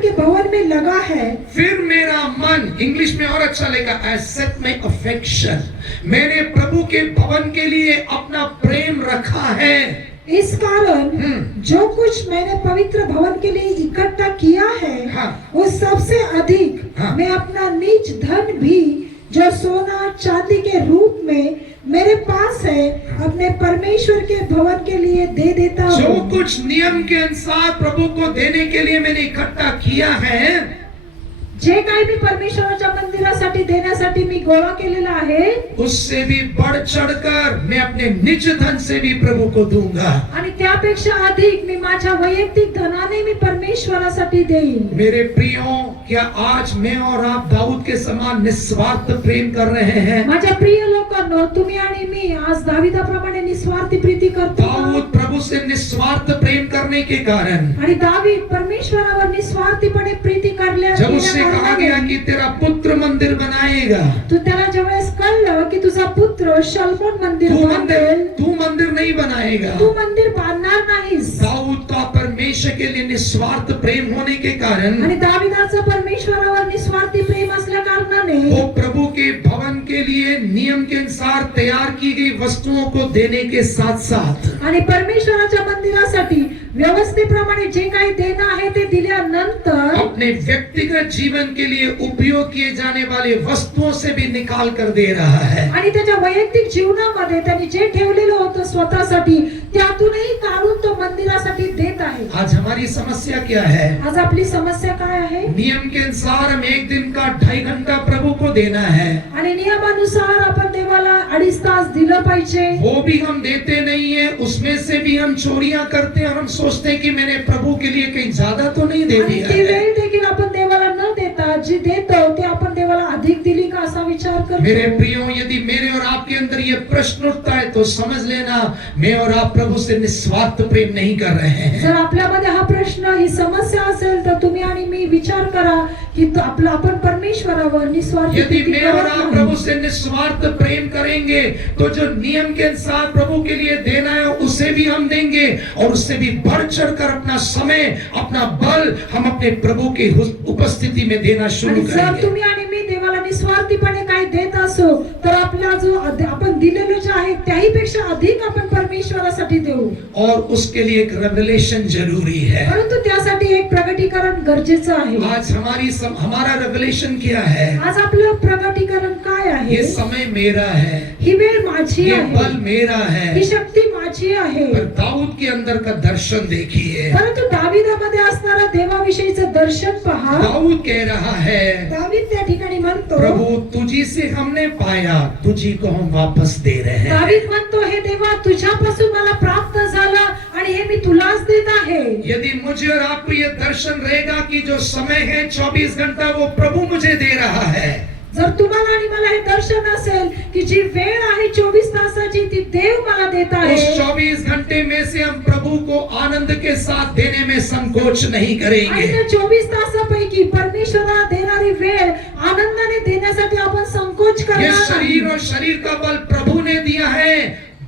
के भवन में लगा है. फिर मेरा मन, इंग्लिश में और अच्छा लिखा, I set my affection, मैंने प्रभु के भवन के लिए अपना प्रेम रखा है. इस कारण जो कुछ मैंने पवित्र भवन के लिए इकट्ठा किया है, हाँ. वो सबसे अधिक हाँ. मैं अपना निज धन भी जो सोना चांदी के रूप में मेरे पास है, अपने परमेश्वर के भवन के लिए दे देता जो हूँ. कुछ नियम के अनुसार प्रभु को देने के लिए मैंने इकट्ठा किया है, जे काही मी परमेश्वराच्या मंदिरासाठी देण्यासाठी मी गोळा केलेला आहे, उससे भी बढ़ चढ़कर मैं अपने निज धन से भी प्रभु को दूंगा. आणि त्यापेक्षा अधिक मी माझ्या वैयक्तिक धनाने मी परमेश्वरासाठी देईन. मेरे प्रियो, क्या आज मैं और आप दाऊद के समान निस्वार्थ प्रेम कर रहे हैं? माझ्या प्रिय लोकांनो, तुम्ही आणि मी आज दाविदाप्रमाणे निस्वार्थी प्रीती करतो का? दाऊद प्रभु से निस्वार्थ प्रेम करने के कारण, आणि दावीद परमेश्वरावर निस्वार्थीपणे प्रीती जब उससे कहा गया कि तेरा पुत्र मंदिर बनाएगा, तू त्याला ज्यावेळेस कळलं की तुझा पुत्र शल्मोन मंदिर बांधेल, तू मंदिर नहीं बनाएगा. तू मंदिर बांधणार नाहीस. दाऊद का परमेश्वर के लिए निस्वार्थ प्रेम होने के कारण, आणि दाविदाचं परमेश्वरावर निस्वार्थी प्रेम असल्या कारणाने वो प्रभु के भवन के लिए नियम के अनुसार तैयार की गई वस्तुओं को देने के साथ साथ, आणि परमेश्वराच्या मंदिरासाठी व्यवस्थेप्रमाणे जे काही देणं आहे ते दिल्यानंतर अपने व्यक्तिगत जीवन के लिए उपयोग किए जाने वाले वस्तुओं से भी निकाल कर दे रहा है. आणि त्याच्या वैयक्तिक जीवनामध्ये त्यांनी जे ठेवलेलं होतं स्वतःसाठी, त्यातूनही काढून तो मंदिरासाठी देत आहे. आज हमारी समस्या क्या है? आज आपली समस्या काय आहे? नियम के अनुसार हम एक दिन का 2.5 घंटा प्रभु को देना है, आणि नियमानुसार आपण देवाला 2.5 तास दिलं पाहिजे. वो भी हम देते नहीं है. उसमें से भी हम चोरियां करते हैं और हम सोचते हैं कि मैंने प्रभु के लिए कहीं ज्यादा तो नहीं दे आणि दिया ती है. वेळ देखील आपण देवाला न देता जी देतो ते आपण देवाला अधिक दिली का असा विचार मेरे करतो. प्रियो, यदि मेरे और आपके अंदर ये प्रश्न उठता है तो समझ लेना, मैं और आप प्रभु से निस्वार्थ प्रेम नहीं कर रहे हैं. जर आपल्यामध्ये हा प्रश्न, ही समस्या असेल तर तुम्ही आणि मी विचार करा की आपण परमेश्वरावर निस्वार्थी यदि प्रीती मैं और करत आप नाही. प्रभु से निस्वार्थ प्रेम करेंगे तो जो नियम के अनुसार प्रभु के लिए देना है उसे भी हम देंगे, और उससे भी बढ़ चढ़कर अपना समय, अपना बल हम अपने प्रभु के उपस्थिति में देना शुरू आणि जर करेंगे. तुम्ही आणि मी देवाला निस्वार्थीपणे काही देत असो तर आपला जो आपण दिलेलं जे आहे त्याहीपेक्षा अधिक आपण परमेश्वरासाठी देऊ. और उसके लिए एक रेवलेशन जरूरी है. परंतु त्यासाठी एक प्रगटीकरण गरजेचं आहे. आज हमारा रेवलेशन क्या है? आज आपलं प्रगटीकरण काय आहे? ये समय मेरा है, ही वेळ माझी ये आहे, बल मेरा है. ही शक्ती माझी आहे. पर दाऊद के अंदर का दर्शन देखिए. परंतु दाविदामध्ये असणारा देवाविषयीचं दर्शन पहा. दाऊद कह रहा है, दावीद त्या ठिकाणी म्हणतो, प्रभु तुझी से हमने पाया, तुझी को हम वापस दे रहे हैं. दावीद म्हणतो, हे देवा तुझ्यापासून मला प्राप्त झालं आणि हे मी तुलाच देत आहे. यदि मुझे और आपको ये दर्शन रहेगा कि जो समय है 24 घंटा वो प्रभु मुझे दे रहा है, जर तुम्हाला आणि मला हे दर्शन असेल की जी वेळ आहे 24 तासाची ती देव मला देत आहे, उस 24 घंटे में से हम प्रभु को आनंद के साथ देने में संकोच नहीं आणि करेंगे. त्या 24 तासापैकी परमेश्वराला देणारी वेळ आनंदाने देण्यासाठी आपण संकोच ये करणार शरीर नाही. और शरीर का बल प्रभु ने दिया है.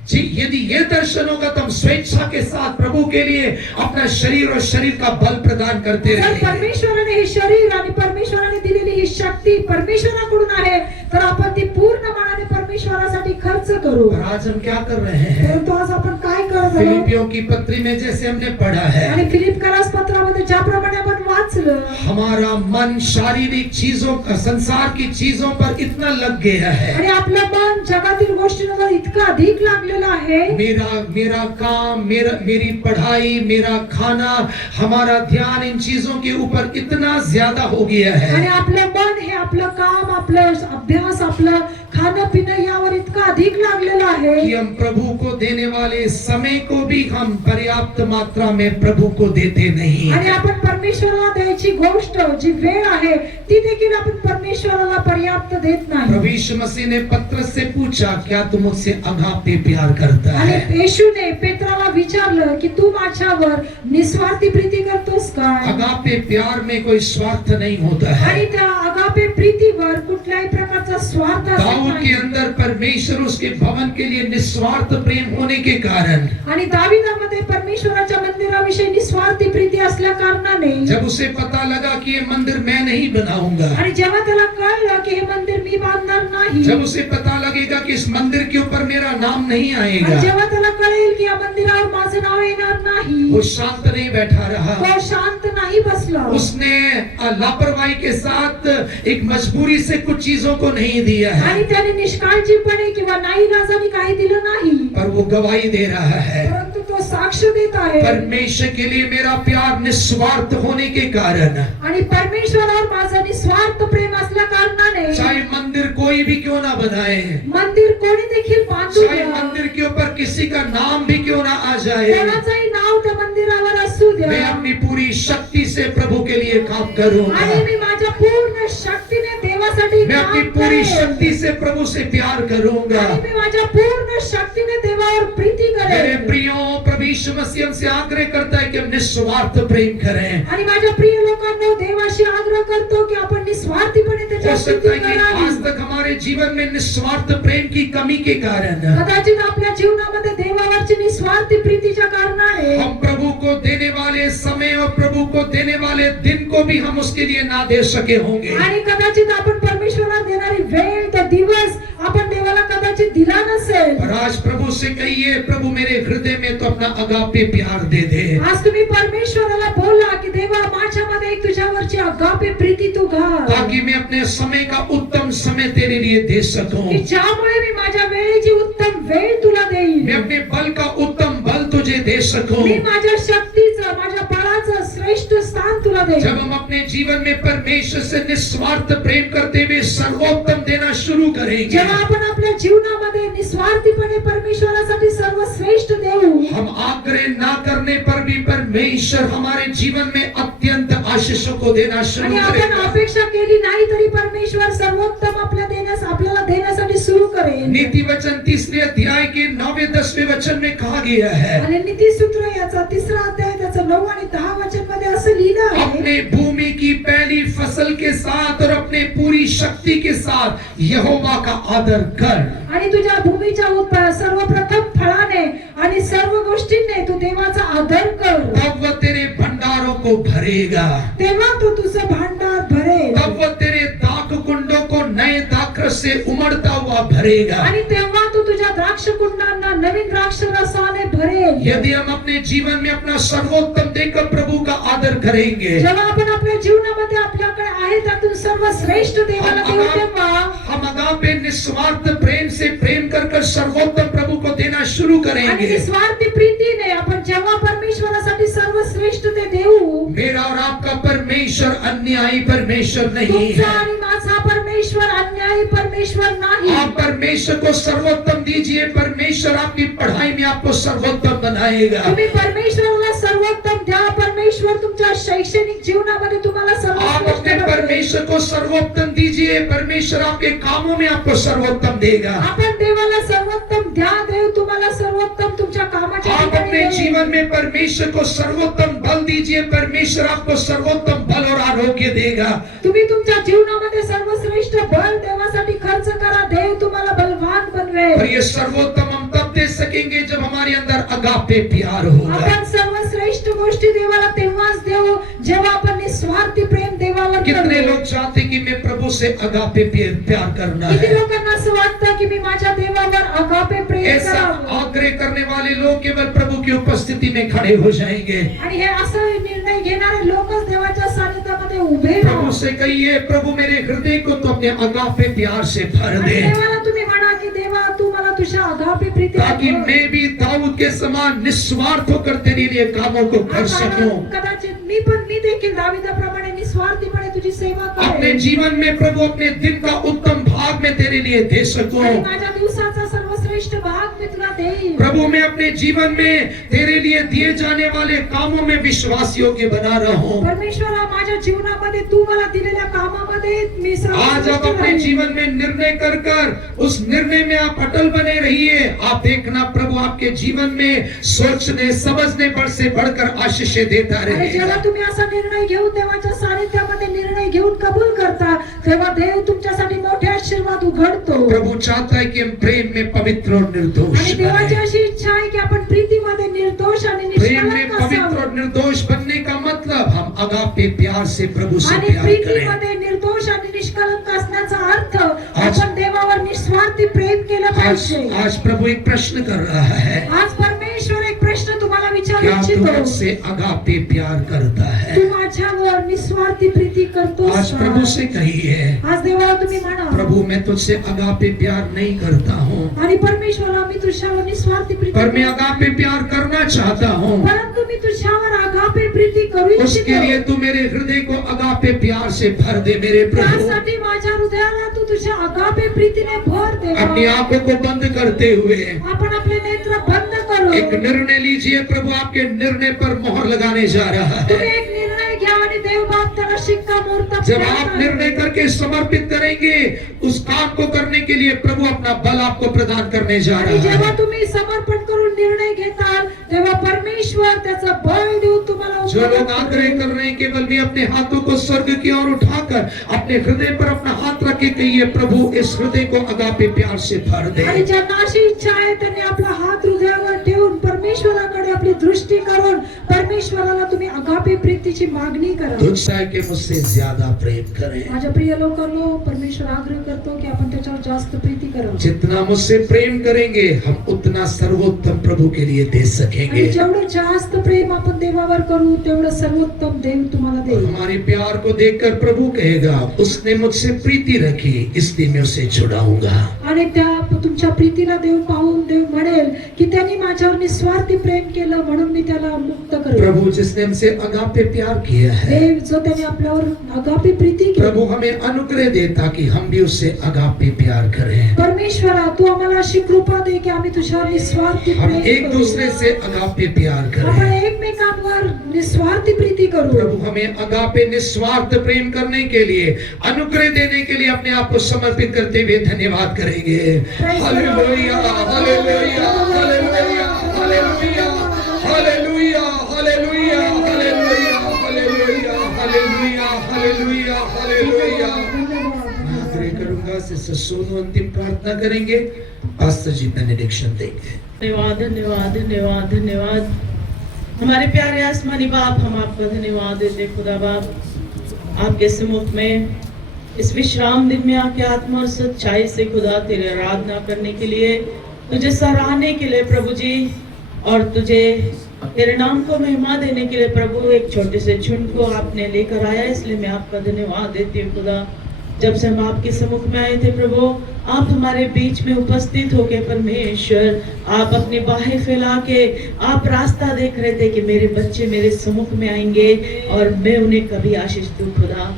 जी, यदि ये दर्शन होगा तो हम स्वेच्छा के साथ प्रभु के लिए अपना शरीर और शरीर का बल प्रदान करते जर रहेंगे. परमेश्वराने हे शरीर आणि परमेश्वराने दिलेली ही शक्ती परमेश्वराकडून आहे तर आपण ती पूर्ण मनाने परमेश्वरासाठी खर्च करू. और आज हम क्या कर रहे हैं? परंतु आज आपण काय करत आहोत? फिलिपियों की पत्री में जैसे हमने पढ़ा है, आणि फिलिपकरास पत्रामध्ये ज्याप्रमाणे आपण वाचलं, हमारा मन शारीरिक चीजों का, संसार की चीजों पर इतना लग गया है. आणि आपलं मन जगातील गोष्टींवर इतकं अधिक लागलेलं आहे. मेरा काम, मेरी पढ़ाई, मेरा खाना, हमारा ध्यान इन चीजों के ऊपर इतना ज्यादा हो गया आणि है आपलं मन हे आपलं काम, आपलं अभ्यास, आपलं खाणं पिणं यावर इतकं अधिक लागलेलं आहे कि हम प्रभु को देने वाले समय को भी हम पर्याप्त मात्रा में प्रभु को देते नहीं. आणि आपण परमेश्वराला द्यायची गोष्ट जी वेळ आहे ती देखील आपण परमेश्वराला पर्याप्त देत नाही. प्रभु यीशु मसीह ने पत्रस से पूछा, क्या तू मुझसे अगापे प्यार करता आणि है? येशूने पेत्राला विचारलं की तू माझ्यावर निस्वार्थी प्रीती करतोस काय? अगापे प्यार में कोई स्वार्थ नहीं होता आणि है. त्या अगापे प्रीतीवर कुठल्याही प्रकारचा स्वार्थ असत दाऊद के नाही. अंदर परमेश्वर उसके भवन के लिए निस्वार्थ प्रेम होने के कारण आणि दाविदामध्ये परमेश्वराच्या मंदिराविषयी निस्वार्थी प्रीती असल्या कारणाने जब उसे पता लगा कि ये मंदिर मैं नहीं बनाऊंगा, आणि जेव्हा त्याला कळलं की हे मंदिर मी बांधणार नाही, जब उसे पता लगेगा कि इस मंदिर के ऊपर मेरा नाम नहीं आणि आएगा, जेव्हा त्याला कळेल की या मंदिरावर माझं नाव येणार नाही, वो शांत नहीं बैठा रहा। तो शांत नाही बसला। उसने लापरवाही के साथ एक मजबूरी से कुछ चीजों को नहीं दिया है, आणि त्याने निष्काळजीपणे किंवा नाईलाजाने काही दिलं नाही, पर वो गवाही दे रहा है परंतु तो साक्ष देत आहे। परमेश्वर के लिए मेरा प्यार निस्वार्थ होने के कारण, आणि परमेश्वरावर माझं निस्वार्थ प्रेम असल्या कारणाने चाहे मंदिर कोई भी क्यों ना बनाए, मंदिर कोणी देखील बांधू चाहे द्या, मंदिर के ऊपर किसी का नाम भी क्यों ना आ जाए, कोणाचंही नाव त्या मंदिरावर असू मैं द्या, अपनी पूरी शक्ति से प्रभु के लिए काम करूंगा, आणि मी माझ्या पूर्ण शक्तीने देवासाठी मैं अपनी काम पूरी करेन, शक्ति से प्रभु से प्यार करूंगा। आणि मी माझ्या पूर्ण शक्तीने देवावर प्रीती मेरे करेन। प्रियो, प्रभु यीशु मसीह हमसे आग्रह करता है कि हम निस्वार्थ प्रेम करें। आणि माझ्या प्रिय लोकांना देवाशी आग्रह करतो की आपण निस्वार्थीपणे हो त्याच्या सकता है स्तुती कि आज करावी। तक हमारे जीवन में निस्वार्थ प्रेम की कमी के कारण कदाचित आपल्या जीवनामध्ये देवावरची निस्वार्थी प्रीतीच्या कारणाने हम प्रभु को देने वाले समय और प्रभु को देने वाले दिन को भी हम उसके लिए ना दे सके होंगे। आणि कदाचित आपण परमेश्वराला देणारी वेळ तो दिवस आपण देवाला कदाचित दिला नसेल। और आज प्रभु से कहिए, प्रभु मेरे हृदय में तो अपना अगापे प्यार दे दे। आज तुम्ही परमेश्वराला बोला की देवा माझ्यामध्ये एक तुझ्यावरची अगापे प्रीती तू घाल, ताकि मैं अपने समय का उत्तम समय तेरे लिए दे सकूं, की ज्यामुळे मी माझ्या वेळेची उत्तम वेळ तुला मैं देईन, अपने बल का उत्तम बल तुझे दे सकूं। मी माझ्या शक्तीचं माझ्या बळाचं श्रेष्ठ स्थान तुला देईन। जब हम अपने जीवन में परमेश्वर से निस्वार्थ प्रेम करते हुए सर्वोत्तम देना शुरू करेंगे, जेव्हा आपण आपल्या जीवनामध्ये निस्वार्थीपणे परमेश्वरासाठी सर्वश्रेष्ठ देऊ, हम आग्रह ना करने पर भी परमेश्वर हमारे जीवन में अत्यंत आशीषों को देना शुरू आणि आपण करेगा। अपेक्षा केली नाही तरी परमेश्वर सर्वोत्तम आपल्याला देण्यासाठी सुरू करेल। नीति वचन 3 अध्याय के 9-10 वचन में कहा गया है, आणि नीतिसूत्र याचा 3 अध्याय त्याचं 9 आणि 10 वचन मध्ये असं लिहिलं आहे, अपने भूमि की पहली फसल के साथ और अपने पूरी शक्ति के साथ यहोवा का आदर कर। आणि तुझ्या भूमीच्या सर्वप्रथम फळाने आणि सर्व गोष्टींनी तू देवाचा आदर कर, तब वह तेरे भंडारों को भरेगा, तेव्हा तो तुझं भांडार भरेल, तब वह तेरे दाख कुंडों को नए दाखरस से उमड़ता हुआ भरेगा। आणि तेव्हा तू तुझ्या द्राक्ष कुंडांना नवीन द्राक्ष रसाने भरेल। यदि हम अपने जीवन में अपना सर्वोत्तम देकर प्रभु का आदर करेंगे, जेव्हा आपण आपल्या जीवनामध्ये आपल्याकडे आहे त्यातून सर्वश्रेष्ठ देवाला देऊ, तेव्हा हम अगापे निस्वार्थ प्रेम से प्रेम कर सर्वोत्तम प्रभु को देना शुरू आणि करेंगे। निस्वार्थी प्रीतीने आपण जेव्हा परमेश्वरासाठी सर्वश्रेष्ठ ते देऊ, मेरा और आपका परमेश्वर अन्यायी परमेश्वर नहीं तुमचा है। आणि माझा परमेश्वर अन्यायी परमेश्वर नाही। आप परमेश्वर को सर्वोत्तम दीजिए, परमेश्वर आपकी पढ़ाई में आपको सर्वोत्तम बनाएगा। तुम्ही परमेश्वराला सर्वोत्तम द्या, परमेश्वर तुमच्या शैक्षणिक जीवनामध्ये तुम्हाला आप सर्वश्रेष्ठ अपने बनवेल। परमेश्वर को सर्वोत्तम दीजिए, परमेश्वर आपके कामों में आपको सर्वोत्तम देगा। आपण देवाला सर्वोत्तम द्या, देव तुम्हाला सर्वोत्तम तुमच्या कामाच्या आप ठिकाणी अपने देईल। जीवन में परमेश्वर को सर्वोत्तम बल दीजिए, परमेश्वर आपको सर्वोत्तम बल और आरोग्य देगा। तुम्ही तुमच्या जीवनामध्ये सर्वश्रेष्ठ बल देवासाठी खर्च करा, देव तुम्हाला बलवान और बनवेल। ये सर्वोत्तम हम तब दे सकेंगे जब हमारे अंदर अगापे प्यार होगा। आपण सर्वश्रेष्ठ गोष्टी देवाला तेव्हाच देऊ जेव्हा आपण निस्वार्थी प्रेम देवावर कितने करू। लोग चाहते कि मैं प्रभु से अगापे प्यार करना किती है? लोकांना असं वाटतं की मी माझ्या देवावर अगापे प्रेम ऐसा करावं, आग्रह करने वाले लोग केवळ प्रभु की उपस्थिति में खड़े हो जाएंगे। आणि हे असं निर्णय घेणारे लोकच देवाच्या सानिध्यामध्ये उभे प्रभु राहू। से कहिए, प्रभु मेरे हृदय को तो अपने अगापे प्यार से भर आणि दे, देवाला तुम्ही म्हणा की देवा तू मला तुझ्या अगापे प्रीतीने ताकि भर। मैं भी दाऊद के समान निस्वार्थ होकर तेरे लिए कामों को कर सकूं। कदाचित मी देखील दाविदाप्रमाणे निस्वार्थीपणे तुझी सेवा अपने करेन, जीवन में प्रभु अपने दिन का उत्तम भाग में तेरे लिए दे सकूं। आणि माझ्या दिवसाचा सर्वश्रेष्ठ भाग मी तुला देईन। प्रभु मैं अपने जीवन में तेरे लिए दिए जाने वाले कामों में विश्वास योग्य बना रहूं। परमेश्वरा माझ्या जीवनामध्ये तू मला दिलेल्या कामामध्ये मी आज सर्वश्रेष्ठ आप अपने राहीन। जीवन में निर्णय कर उस निर्णय में आप अटल बने रहिए। आप देखना प्रभु आपके जीवन में सोचने समझने पर से बढ़कर आशीष देता आणि रहेगा। जेव्हा तुम्ही असा निर्णय घेऊन देवाच्या सानिध्यामध्ये निर्णय घेऊन कबूल करता, तेव्हा देव तुमच्यासाठी मोठ्या आशीर्वाद उघडतो. प्रभु चाहता है कि हम प्रेम में पवित्र और निर्दोष आणि देवाची बने। अशी इच्छा आहे की आपण प्रीतीमध्ये निर्दोष आणि प्रेम में निष्कलंक पवित्र और असावं. निर्दोष बनने का मतलब हम अगापे प्यार से प्रभु से आणि प्यार करें। प्रीतीमध्ये निर्दोष आणि निष्कलंक असण्याचा अर्थ आपण देवावर निस्वार्थी प्रेम केलं आज पाहिजे. आज प्रभु एक प्रश्न कर रहा है, आज परमेश्वर एक प्रश्न तुम्हाला विचारू क्या तू इच्छितो. मुझसे अगापे प्यार करता है? तू माझ्यावर निस्वार्थी प्रीती करतोस आज का? प्रभु से कहिए, आज देवाला तुम्ही म्हणा, प्रभु मैं तुझसे अगापे प्यार नहीं करता हूँ, आणि परमेश्वरा मी तुझ्यावर निस्वार्थी प्रीती पर मैं करतो. अगापे प्यार करना चाहता हूँ। परंतु मी तुझ्यावर आगापे प्रीती करू उसके लिए इच्छितो. तू मेरे हृदय को अगापे प्यार से भर दे मेरे प्रभु। त्यासाठी माझ्या हृदयाला तू तुझ्या आगापे प्रीतीने भर दे. अपनी आंखों को बंद करते हुए आपण आपले नेत्र बंद करू. एक निर्णय लीजिए, प्रभु आपके निर्णय पर मोहर लगाने जा रहा तुम्ही है। एक निर्णय घ्या आणि देव बाप त्याला शिक्कामोर्तब जब करणार. आप निर्णय करके समर्पित करेंगे, उस काम को करने के लिए प्रभु अपना बल आपको प्रदान करने जा आणि रहा जेव्हा है। तुम्ही समर्पण करून निर्णय घेताल तेव्हा परमेश्वर त्याचा बळ देऊन तुम्हाला जो लोग उपलब्ध आग्रह करेल. कर रहे हैं, केवल भी अपने हाथों को स्वर्ग की ओर उठाकर अपने हृदय पर अपना हाथ रख के कहिए, प्रभु इस हृदय को अगापे प्यार से भर दे। आणि ज्यांना अशी इच्छा आहे त्यांनी आपला हात हृदयावर ठेवून परमेश्वराकडे आपली दृष्टी करून परमेश्वराला तुम्ही अगापे प्रीतीची मागणी करा. तुझसे के मुझसे ज्यादा प्रेम करें। माझ्या प्रिय लोकांनो, परमेश्वर आग्रह करतो की आपण त्याच्यावर जास्त प्रीती करावी. जितना मुझसे प्रेम करेंगे, हम उतना सर्वोत्तम प्रभु के लिए दे आणि सकेंगे। जेवढं जास्त प्रेम आपण देवावर करू तेवढं सर्वोत्तम देव तुम्हाला देईल. हमारे प्यार को देखकर प्रभु कहेगा, उसने मुझसे प्रीति रखी इसलिए मैं उसे छुड़ाऊंगा। आणि त्या तुमच्या प्रीतीला देव पाहून देव म्हणेल की त्यांनी माझ्यावर निस्वार्थी प्रेम केलं म्हणून मी त्याला मुक्त करेन. प्रभु जिसने हमसे अगापे प्यार किया है, देव जो त्याने आपल्यावर अगापे प्रीती प्रभु केली. हमें अनुग्रह दे ताकि हम भी उससे अगापे प्यार करें। परमेश्वरा तू आम्हाला अशी कृपा दे की आम्ही तुझ्यावर निस्वार्थी हम प्रेम एक करू. दूसरे से अगापे प्यार आपण करें। एकमेकांवर निस्वार्थी प्रीती करू. प्रभु हमें अगापे निस्वार्थ प्रेम करने के लिए, अनुग्रह देने के लिए अपने आप को समर्पित करते हुए धन्यवाद करेंगे। Hallelujah, hallelujah, hallelujah, hallelujah, hallelujah, hallelujah, hallelujah, hallelujah, hallelujah, hallelujah, hallelujah. मैं आग्रह करूंगा सिस्टर सोनू अंतिम प्रार्थना करेंगे, पास्टर जी बेनेडिक्शन देंगे। धन्यवाद धन्यवाद धन्यवाद धन्यवाद। हमारे प्यारे आसमानी बाप, हम आपका धन्यवाद देते खुदा बाप, आपके सम्मुख में इस विश्राम दिन में आपके आत्मा और सच्चाई से खुदा तेरे आराधना करने के लिए, तुझे सराहने के लिए प्रभु जी, और तुझे तेरे नाम को महिमा देने के लिए प्रभु एक छोटे से झुंड को आपने लेकर आया, इसलिए मैं आपका धन्यवाद देती हूँ खुदा। जब से हम आपके सम्मुख में आए थे प्रभु, आप हमारे बीच में उपस्थित होके परमेश्वर, आप अपनी बाहें फैला के आप रास्ता देख रहे थे कि मेरे बच्चे मेरे सम्मुख में आएंगे और मैं उन्हें कभी आशीष दूं खुदा।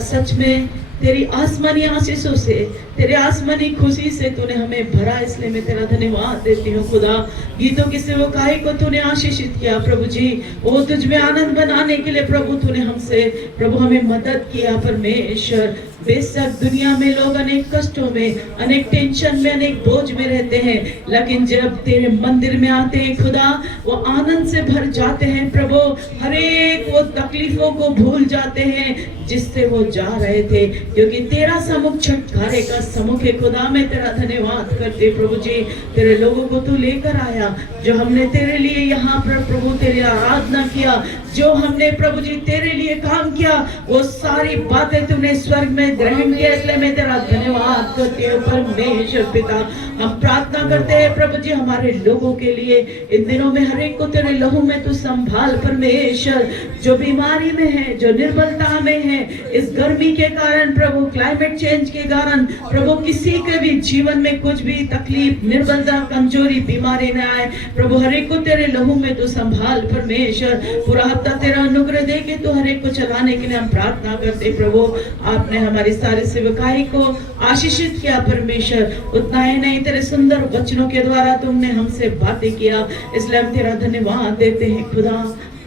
सच में तेरी आसमानी आशीषों से, तेरे आसमानी खुशी से तूने हमें भरा, इसलिए मैं तेरा धन्यवाद देती हूँ खुदा। गीतों की सेवकाई को तूने आशीषित किया प्रभु जी, वो तुझ में आनंद बनाने के लिए प्रभु तूने हमसे प्रभु हमें मदद किया परमेश्वर। बेशक दुनिया में लोग अनेक कष्टों में, अनेक टेंशन में, अनेक बोझ में रहते हैं, लेकिन जब तेरे मंदिर में आते हैं खुदा, वो आनंद से भर जाते हैं प्रभु। हर एक वो तकलीफों को भूल जाते हैं जिससे वो जा रहे थे, क्योंकि तेरा सम्मुख छुटकारे का सम्मुख है खुदा। मैं तेरा धन्यवाद करते प्रभु जी, तेरे लोगों को तू लेकर आया, जो हमने तेरे लिए यहाँ पर प्रभु तेरी आराधना किया, जो हमने प्रभु जी तेरे लिए काम किया, वो सारी बातें तूने स्वर्ग में ग्रहण किया, इसलिए मैं तेरा धन्यवाद करती हूँ परमेश्वर पिता। हम प्रार्थना करते हैं प्रभु जी हमारे लोगों के लिए, इन दिनों में हर एक को तेरे लहू में तू संभाल परमेश्वर, जो बीमारी में है, जो निर्बलता में है, इस गर्मी के कारण प्रभु, क्लाइमेट चेंज के कारण प्रभु, किसी के भी जीवन में कुछ भी तकलीफ, निर्बलता, कमजोरी, बीमारी न आए प्रभु, हर एक को तेरे लहू में तू संभाल परमेश्वर। पूरा हफ्ता तेरा अनुग्रह दे के तू हर एक को चलाने के लिए हम प्रार्थना करते प्रभु। आपने हमारी सारी सेवकाई को आशीषित किया परमेश्वर, उतना ही नहीं तेरे सुंदर वचनों के द्वारा तुमने हमसे बातें किया, इसलिए हम तेरा धन्यवाद देते हैं खुदा।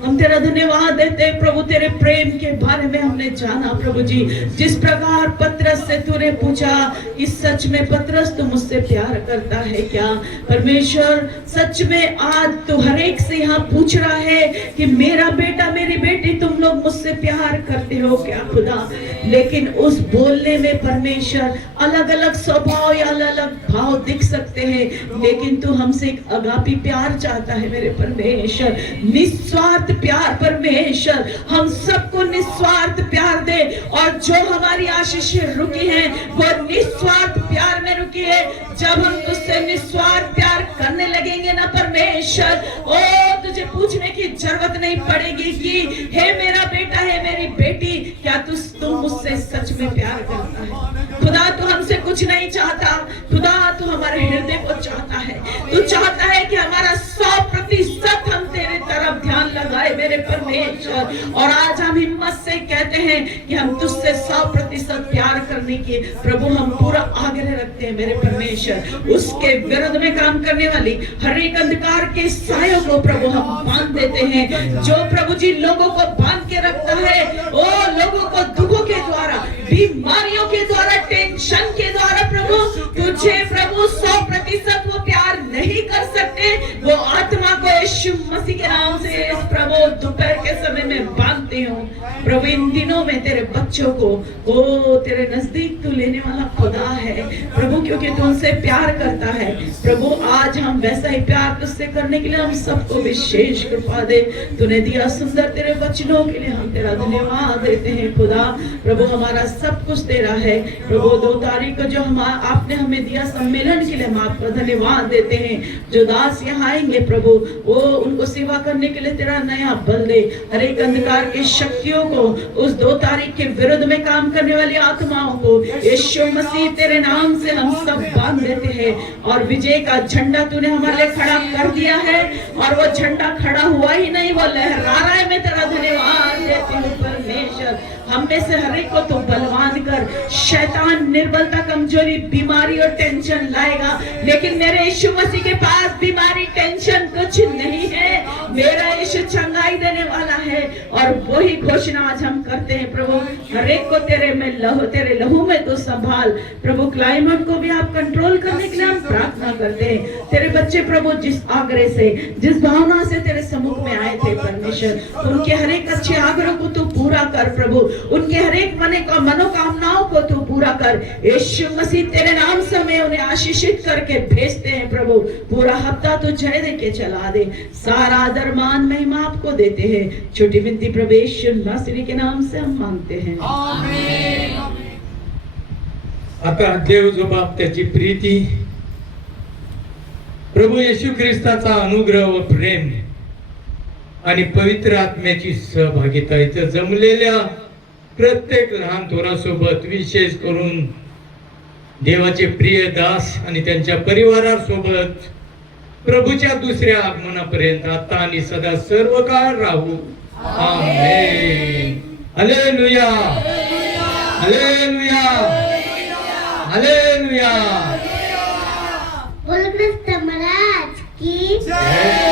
हम तेरा धन्यवाद देते हैं प्रभु, तेरे प्रेम के बारे में हमने जाना प्रभु जी, जिस प्रकार पतरस से तूने ने पूछा कि सच में पतरस तू मुझसे प्यार करता है क्या? परमेश्वर सच में आज तो हर एक से यहाँ पूछ रहा है कि मेरा बेटा मेरी बेटी तुम लोग मुझसे प्यार करते हो क्या खुदा? लेकिन उस बोलने में परमेश्वर अलग अलग स्वभाव या अलग अलग भाव दिख सकते हैं, लेकिन तू हमसे एक अगापी प्यार चाहता है मेरे परमेश्वर, निस्वार्थ प्यार। परमेश्वर हम सबको निस्वार्थ प्यार दे, और जो हमारी आशीषें रुकी हैं वो निस्वार्थ प्यार में रुकी है। जब हम तुझसे निस्वार्थ प्यार करने लगेंगे ना परमेश्वर, ओ तुझे पूछने की जरूरत नहीं पड़ेगी कि हे मेरा बेटा है मेरी बेटी, क्या तू मुझसे सच में प्यार करता है? खुदा तू हमसे कुछ नहीं चाहता, खुदा तू हमारे हृदय को चाहता है। तू चाहता है कि हमारा 100% हम तेरे तरफ ध्यान लगाए मेरे परमेश्वर। और आज हम हिम्मत से कहते हैं कि हम तुझसे 100% प्यार करने की प्रभु हम पूरा आग्रह रखते हैं मेरे परमेश्वर। उसके विरुद्ध में काम करने वाली हर एक अंधकार के सायों को प्रभु हम बांध देते हैं, जो प्रभु जी लोगों को बांध के रखता है, ओ लोगों को दुखों के द्वारा, बीमारियों के द्वारा, टेंशन के द्वारा प्रभु तुझे प्रभु 100% वो प्यार नहीं कर सकते। वो आत्मा को यीशु मसीह के नाम से प्रभु दोपहर के समय में बांधते हो प्रभु। इन दिनों में तेरे बच्चों को वो तेरे नजदीक तू लेने वाला खुदा है प्रभु, क्योंकि तू उनसे प्यार करता है प्रभु। आज हम वैसा ही प्यार तुझसे करने के लिए हम सबको विशेष कृपा दे। तूने दिया सुंदर तेरे वचनों के लिए हम तेरा धन्यवाद देते हैं खुदा। प्रभु हमारा सब कुछ तेरा है प्रभु। 2 तारीख को जो आपने हमें दिया सम्मेलन के लिए हम आपका धन्यवाद देते हैं। जो दास यहाँ आएंगे प्रभु, वो उनको सेवा करने के लिए तेरा नया बल दे। हर एक अंधकार की शक्तियों को, उस 2 तारीख के विरुद्ध में काम करने वाली आत्माओं को यीशु मसीह तेरे नाम से हम सब बांध देते हैं। और विजय का झंडा तूने हमारे लिए खड़ा कर दिया है, और वो झंडा खड़ा हुआ ही नहीं, वो लहरा रहा है। मैं तेरा धन्यवाद देती हूँ परमेश्वर। हम में से हर एक को तू बलवान कर। शैतान निर्बलता, कमजोरी, बीमारी और टेंशन लाएगा, लेकिन मेरे यीशु मसीह के पास बीमारी, टेंशन कुछ नहीं है। मेरा यीशु चंगाई देने वाला है, और वही घोषणा आज हम करते हैं प्रभु। हर एक को तेरे लहू में तो संभाल प्रभु। क्लाइमेट को भी आप कंट्रोल करने के लिए हम प्रार्थना करते हैं। तेरे बच्चे प्रभु जिस आग्रह से, जिस भावना से तेरे सम्मुख में आए थे परमेश्वर, उनके हर एक अच्छे आग्रह को तू पूरा कर प्रभु। उनके हर एक मनोकामनाओं को तू पूरा कर यीशु मसीह तेरे नाम से। मैं उन्हें आशीषित करके भेजते हैं प्रभु। पूरा हफ्ता तू जय दे के चला दे। सारा आदर मान महिमा आपको देते हैं। छोटी विनती प्रभु यीशु नासरी के नाम से हम मांगते हैं, आमीन। आता देव जो बाप त्याची प्रीती, प्रभू येशू ख्रिस्ताचा अनुग्रह व प्रेम आणि पवित्र आत्म्याची सहभागिता इथं जमलेल्या प्रत्येक लहान थोरासोबत, विशेष करून देवाचे प्रिय दास आणि त्यांच्या परिवारासोबत प्रभूच्या दुसऱ्या आगमनापर्यंत आता आणि सदा सर्व काळ राहू, आमेन। Hallelujah, hallelujah, hallelujah. बोल ख्रिस्त महाराज की जय।